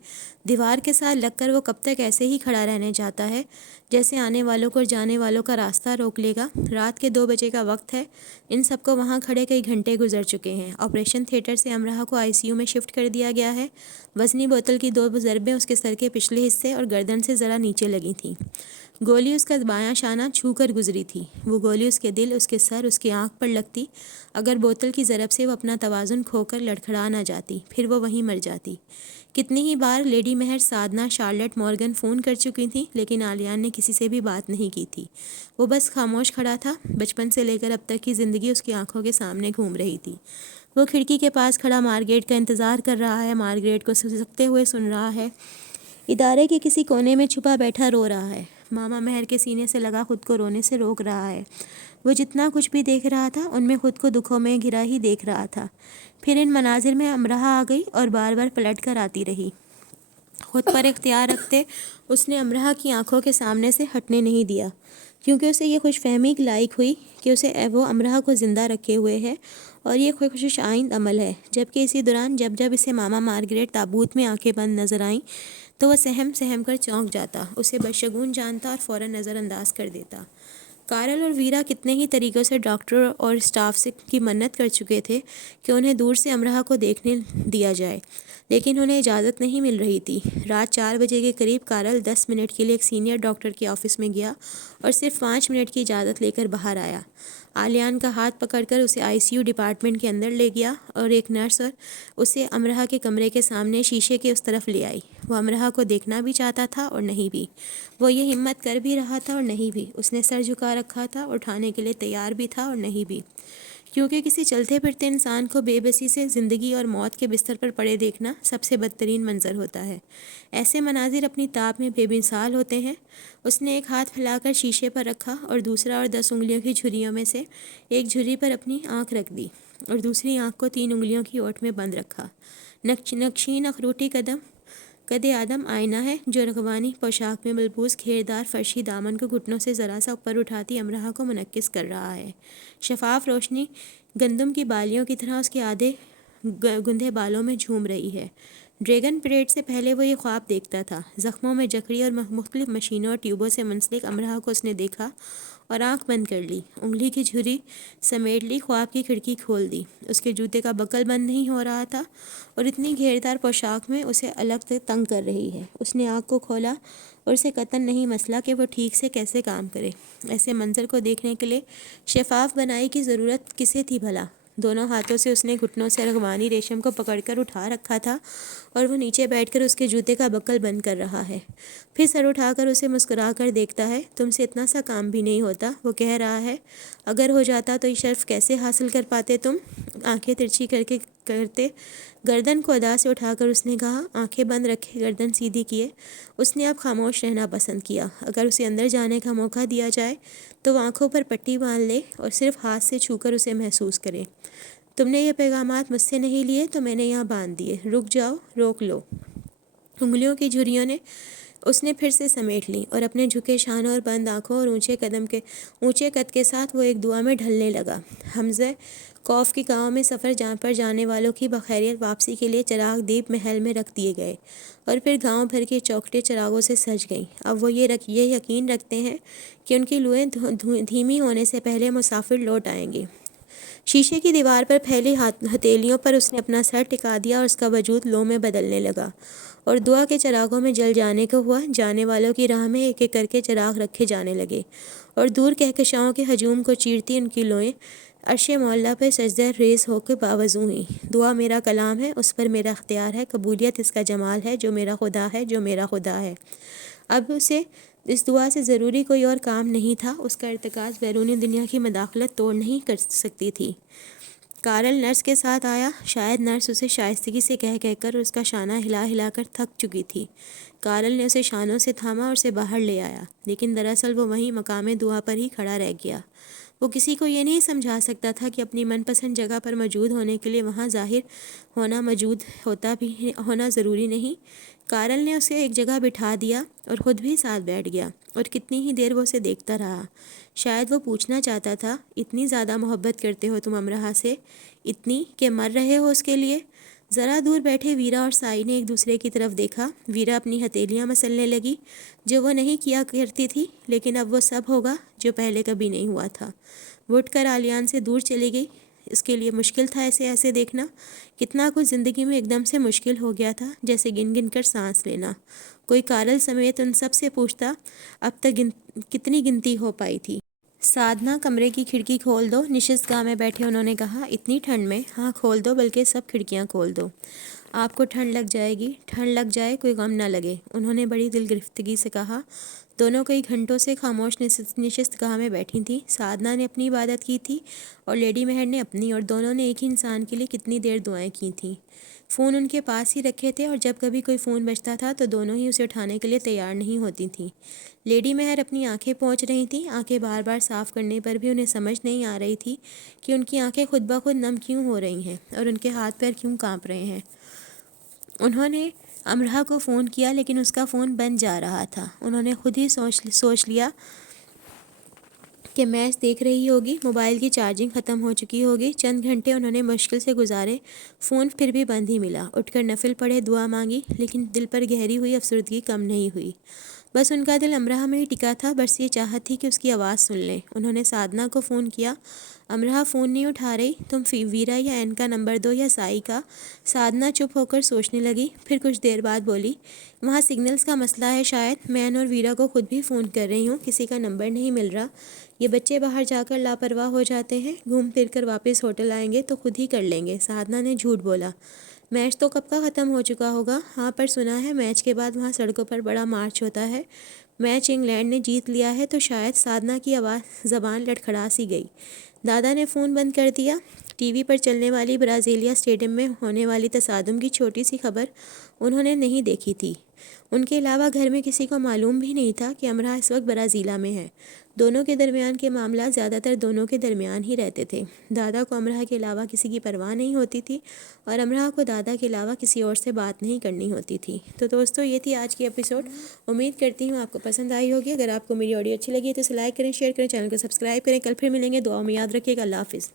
دیوار کے ساتھ لگ کر وہ کب تک ایسے ہی کھڑا رہنے چاہتا ہے جیسے آنے والوں کو اور جانے والوں کا راستہ روک لے گا۔ رات کے 2 بجے کا وقت ہے۔ ان سب کو وہاں کھڑے کئی گھنٹے گزر چکے ہیں۔ آپریشن تھیٹر سے امرہ کو ICU میں شفٹ کر دیا گیا ہے۔ وزنی بوتل کی 2 ضربیں اس کے سر کے پچھلے حصے اور گردن سے ذرا نیچے لگی تھیں۔ گولی اس کا بایاں شانہ چھو کر گزری تھی۔ وہ گولی اس کے دل، اس کے سر، اس کی آنکھ پر لگتی۔ اگر بوتل کی ضرب سے وہ اپنا توازن کھو کر لڑکھڑا نہ جاتی، پھر وہ وہیں مر جاتی۔ کتنی ہی بار لیڈی مہر سادنا شارلٹ مورگن فون کر چکی تھیں، لیکن آلیان نے کسی سے بھی بات نہیں کی تھی۔ وہ بس خاموش کھڑا تھا۔ بچپن سے لے کر اب تک کی زندگی اس کی آنکھوں کے سامنے گھوم رہی تھی۔ وہ کھڑکی کے پاس کھڑا مارگریٹ کا انتظار کر رہا ہے، مارگریٹ کو سسکتے ہوئے سن رہا ہے، ادارے کے کسی کونے میں چھپا بیٹھا رو رہا ہے، ماما مہر کے سینے سے لگا خود کو رونے سے روک رہا ہے۔ وہ جتنا کچھ بھی دیکھ رہا تھا ان میں خود کو دکھوں میں گھرا ہی دیکھ رہا تھا۔ پھر ان مناظر میں امرہ آ گئی اور بار بار پلٹ کر آتی رہی۔ خود پر اختیار رکھتے اس نے امرہ کی آنکھوں کے سامنے سے ہٹنے نہیں دیا، کیونکہ اسے یہ خوش فہمی لائق ہوئی کہ اسے وہ امرہ کو زندہ رکھے ہوئے ہے اور یہ خوش آئند عمل ہے۔ جبکہ اسی دوران جب اسے ماما مارگریٹ تابوت میں آنکھیں بند نظر آئیں تو وہ سہم کر چونک جاتا، اسے بدشگون جانتا اور فوراً نظر انداز کر دیتا۔ کارل اور ویرا کتنے ہی طریقوں سے ڈاکٹر اور اسٹاف سے کی منت کر چکے تھے کہ انہیں دور سے امرہ کو دیکھنے دیا جائے، لیکن انہیں اجازت نہیں مل رہی تھی۔ رات 4 بجے کے قریب کارل 10 منٹ کے لیے ایک سینئر ڈاکٹر کے آفس میں گیا اور صرف 5 منٹ کی اجازت لے کر باہر آیا۔ آلیان کا ہاتھ پکڑ کر اسے ICU ڈپارٹمنٹ کے اندر لے گیا اور ایک نرس اور اسے امرہ کے کمرے کے سامنے شیشے کے اس طرف لے آئی۔ وہ امرہ کو دیکھنا بھی چاہتا تھا اور نہیں بھی، وہ یہ ہمت کر بھی رہا تھا اور نہیں بھی، اس نے سر جھکا رکھا تھا، اٹھانے کے لیے تیار بھی تھا اور نہیں بھی، کیونکہ کسی چلتے پھرتے انسان کو بے بسی سے زندگی اور موت کے بستر پر پڑے دیکھنا سب سے بدترین منظر ہوتا ہے۔ ایسے مناظر اپنی تاب میں بے مثال ہوتے ہیں۔ اس نے ایک ہاتھ پھیلا کر شیشے پر رکھا اور دوسرا اور 10 انگلیوں کی جھریوں میں سے ایک جھری پر اپنی آنکھ رکھ دی اور دوسری آنکھ کو 3 انگلیوں کی اوٹ میں بند رکھا۔ نقشین اخروٹی قد آدم آئینہ ہے جو رغوانی پوشاک میں ملبوس گھیردار فرشی دامن کو گھٹنوں سے ذرا سا اوپر اٹھاتی امرہ کو منعکس کر رہا ہے۔ شفاف روشنی گندم کی بالیوں کی طرح اس کے آدھے گندھے بالوں میں جھوم رہی ہے۔ ڈریگن پریڈ سے پہلے وہ یہ خواب دیکھتا تھا۔ زخموں میں جکڑی اور مختلف مشینوں اور ٹیوبوں سے منسلک امرہ کو اس نے دیکھا اور آنکھ بند کر لی، انگلی کی جھری سمیٹ لی، خواب کی کھڑکی کھول دی۔ اس کے جوتے کا بکل بند نہیں ہو رہا تھا اور اتنی گھیردار پوشاک میں اسے الگ سے تنگ کر رہی ہے۔ اس نے آنکھ کو کھولا اور اسے قطعاً نہیں مسئلہ کہ وہ ٹھیک سے کیسے کام کرے۔ ایسے منظر کو دیکھنے کے لیے شفاف بنائی کی ضرورت کسے تھی بھلا؟ دونوں ہاتھوں سے اس نے گھٹنوں سے رغوانی ریشم کو پکڑ کر اٹھا رکھا تھا اور وہ نیچے بیٹھ کر اس کے جوتے کا بکل بند کر رہا ہے۔ پھر سر اٹھا کر اسے مسکرا کر دیکھتا ہے۔ تم سے اتنا سا کام بھی نہیں ہوتا، وہ کہہ رہا ہے۔ اگر ہو جاتا تو یہ شرف کیسے حاصل کر پاتے تم؟ آنکھیں ترچھی کرتے گردن کو ادا سے اٹھا کر اس نے کہا، آنکھیں بند رکھے گردن سیدھی کیے اس نے اب خاموش رہنا پسند کیا۔ اگر اسے اندر جانے کا موقع دیا جائے تو وہ آنکھوں پر پٹی باندھ لے اور صرف ہاتھ سے چھو کر اسے محسوس کرے۔ تم نے یہ پیغامات مجھ سے نہیں لیے تو میں نے یہاں باندھ دیے، رک جاؤ، روک لو۔ انگلیوں کی جھریوں نے اس نے پھر سے سمیٹ لی اور اپنے جھکے شانوں اور بند آنکھوں اور اونچے قد کے ساتھ وہ ایک دعا میں ڈھلنے لگا۔ حمزہ کوف کے گاؤں میں سفر پر جانے والوں کی بخیریت واپسی کے لیے چراغ دیپ محل میں رکھ دیے گئے اور پھر گاؤں بھر کی چوکھٹیں چراغوں سے سج گئیں۔ اب وہ یہ یقین رکھتے ہیں کہ ان کی لوئیں دھیمی ہونے سے پہلے مسافر لوٹ آئیں گے۔ شیشے کی دیوار پر پھیلی ہتھیلیوں پر اس نے اپنا سر ٹکا دیا اور اس کا وجود لو میں بدلنے لگا اور دعا کے چراغوں میں جل جانے کو ہوا۔ جانے والوں کی راہ میں ایک ایک کر کے چراغ رکھے جانے لگے اور دور کہکشاؤں کے ہجوم کو چیرتی ان کی لوئیں عرش معلیٰ پہ سجدہ ریز ہو کے باوضو ہوئیں۔ دعا میرا کلام ہے، اس پر میرا اختیار ہے، قبولیت اس کا جمال ہے، جو میرا خدا ہے، جو میرا خدا ہے۔ اب اسے اس دعا سے ضروری کوئی اور کام نہیں تھا، اس کا ارتکاز بیرونی دنیا کی مداخلت توڑ نہیں کر سکتی تھی۔ کارل نرس کے ساتھ آیا۔ شاید نرس اسے شائستگی سے کہہ کر اس کا شانہ ہلا ہلا کر تھک چکی تھی۔ کارل نے اسے شانوں سے تھاما اور اسے باہر لے آیا، لیکن دراصل وہ وہیں مقام دعا پر ہی کھڑا رہ گیا۔ وہ کسی کو یہ نہیں سمجھا سکتا تھا کہ اپنی من پسند جگہ پر موجود ہونے کے لیے وہاں ظاہر ہونا ضروری نہیں۔ کارل نے اسے ایک جگہ بٹھا دیا اور خود بھی ساتھ بیٹھ گیا اور کتنی ہی دیر وہ اسے دیکھتا رہا۔ شاید وہ پوچھنا چاہتا تھا، اتنی زیادہ محبت کرتے ہو تم امرہ سے، اتنی کہ مر رہے ہو اس کے لیے؟ ذرا دور بیٹھے ویرا اور سائی نے ایک دوسرے کی طرف دیکھا۔ ویرا اپنی ہتھیلیاں مسلنے لگی، جو وہ نہیں کیا کرتی تھی، لیکن اب وہ سب ہوگا جو پہلے کبھی نہیں ہوا تھا۔ وہ اٹھ کر آلیان سے دور چلی گئی۔ اس کے لیے مشکل تھا ایسے دیکھنا۔ کتنا کچھ زندگی میں ایک دم سے مشکل ہو گیا تھا، جیسے گن گن کر سانس لینا۔ کوئی کارل سمیت ان سب سے پوچھتا، اب تک کتنی گنتی ہو پائی تھی؟ سادنا، کمرے کی کھڑکی کھول دو، نشست گاہ میں بیٹھے انہوں نے کہا۔ اتنی ٹھنڈ میں؟ ہاں کھول دو، بلکہ سب کھڑکیاں کھول دو۔ آپ کو ٹھنڈ لگ جائے گی۔ ٹھنڈ لگ جائے، کوئی غم نہ لگے، انہوں نے بڑی دل گرفتگی سے کہا۔ دونوں کئی گھنٹوں سے خاموش نشست گاہ میں بیٹھی تھیں۔ سادنا نے اپنی عبادت کی تھی اور لیڈی مہر نے اپنی، اور دونوں نے ایک ہی انسان کے لیے کتنی دیر دعائیں کی تھیں۔ فون ان کے پاس ہی رکھے تھے اور جب کبھی کوئی فون بجتا تھا تو دونوں ہی اسے اٹھانے کے لیے تیار نہیں ہوتی تھیں۔ لیڈی مہر اپنی آنکھیں پوچھ رہی تھیں۔ آنکھیں بار بار صاف کرنے پر بھی انہیں سمجھ نہیں آ رہی تھی کہ ان کی آنکھیں خود بخود نم کیوں ہو رہی ہیں اور ان کے ہاتھ پیر کیوں کانپ رہے ہیں۔ انہوں نے امرہ کو فون کیا، لیکن اس کا فون بند جا رہا تھا۔ انہوں نے خود ہی سوچ لیا کہ میچ دیکھ رہی ہوگی، موبائل کی چارجنگ ختم ہو چکی ہوگی۔ چند گھنٹے انہوں نے مشکل سے گزارے، فون پھر بھی بند ہی ملا۔ اٹھ کر نفل پڑھے، دعا مانگی، لیکن دل پر گہری ہوئی افسردگی کم نہیں ہوئی۔ بس ان کا دل امرہ میں ہی ٹکا تھا، بس یہ چاہت تھی کہ اس کی آواز سن لیں۔ انہوں نے سادنا کو فون کیا۔ امرہ فون نہیں اٹھا رہی، تم ویرا یا این کا نمبر دو یا سائی کا۔ سادنا چپ ہو کر سوچنے لگی، پھر کچھ دیر بعد بولی، وہاں سگنلز کا مسئلہ ہے شاید، میں این اور ویرا کو خود بھی فون کر رہی ہوں، کسی کا نمبر نہیں مل رہا۔ یہ بچے باہر جا کر لاپرواہ ہو جاتے ہیں، گھوم پھر کر واپس ہوٹل آئیں گے تو خود ہی کر لیں گے۔ سادنا نے جھوٹ بولا، میچ تو کب کا ختم ہو چکا ہوگا. ہاں پر سنا ہے میچ کے بعد وہاں سڑکوں پر بڑا مارچ ہوتا ہے. میچ انگلینڈ نے جیت لیا ہے تو شاید سادنا کی آواز زبان لڑکھڑا سی گئی. دادا نے فون بند کر دیا. ٹی وی پر چلنے والی برازیلیا اسٹیڈیم میں ہونے والی تصادم کی چھوٹی سی خبر انہوں نے نہیں دیکھی تھی. ان کے علاوہ گھر میں کسی کو معلوم بھی نہیں تھا کہ امرا اس وقت برازیلیا میں ہے. دونوں کے درمیان کے معاملات زیادہ تر دونوں کے درمیان ہی رہتے تھے. دادا کو امرا کے علاوہ کسی کی پرواہ نہیں ہوتی تھی اور امرا کو دادا کے علاوہ کسی اور سے بات نہیں کرنی ہوتی تھی. تو دوستو یہ تھی آج کی ایپیسوڈ. امید کرتی ہوں آپ کو پسند آئی ہوگی. اگر آپ کو میری آڈیو اچھی لگی تو اسے لائک کریں، شیئر کریں، چینل کو سبسکرائب کریں. کل پھر ملیں گے. دعاؤں میں یاد رکھیے گا. اللہ حافظ.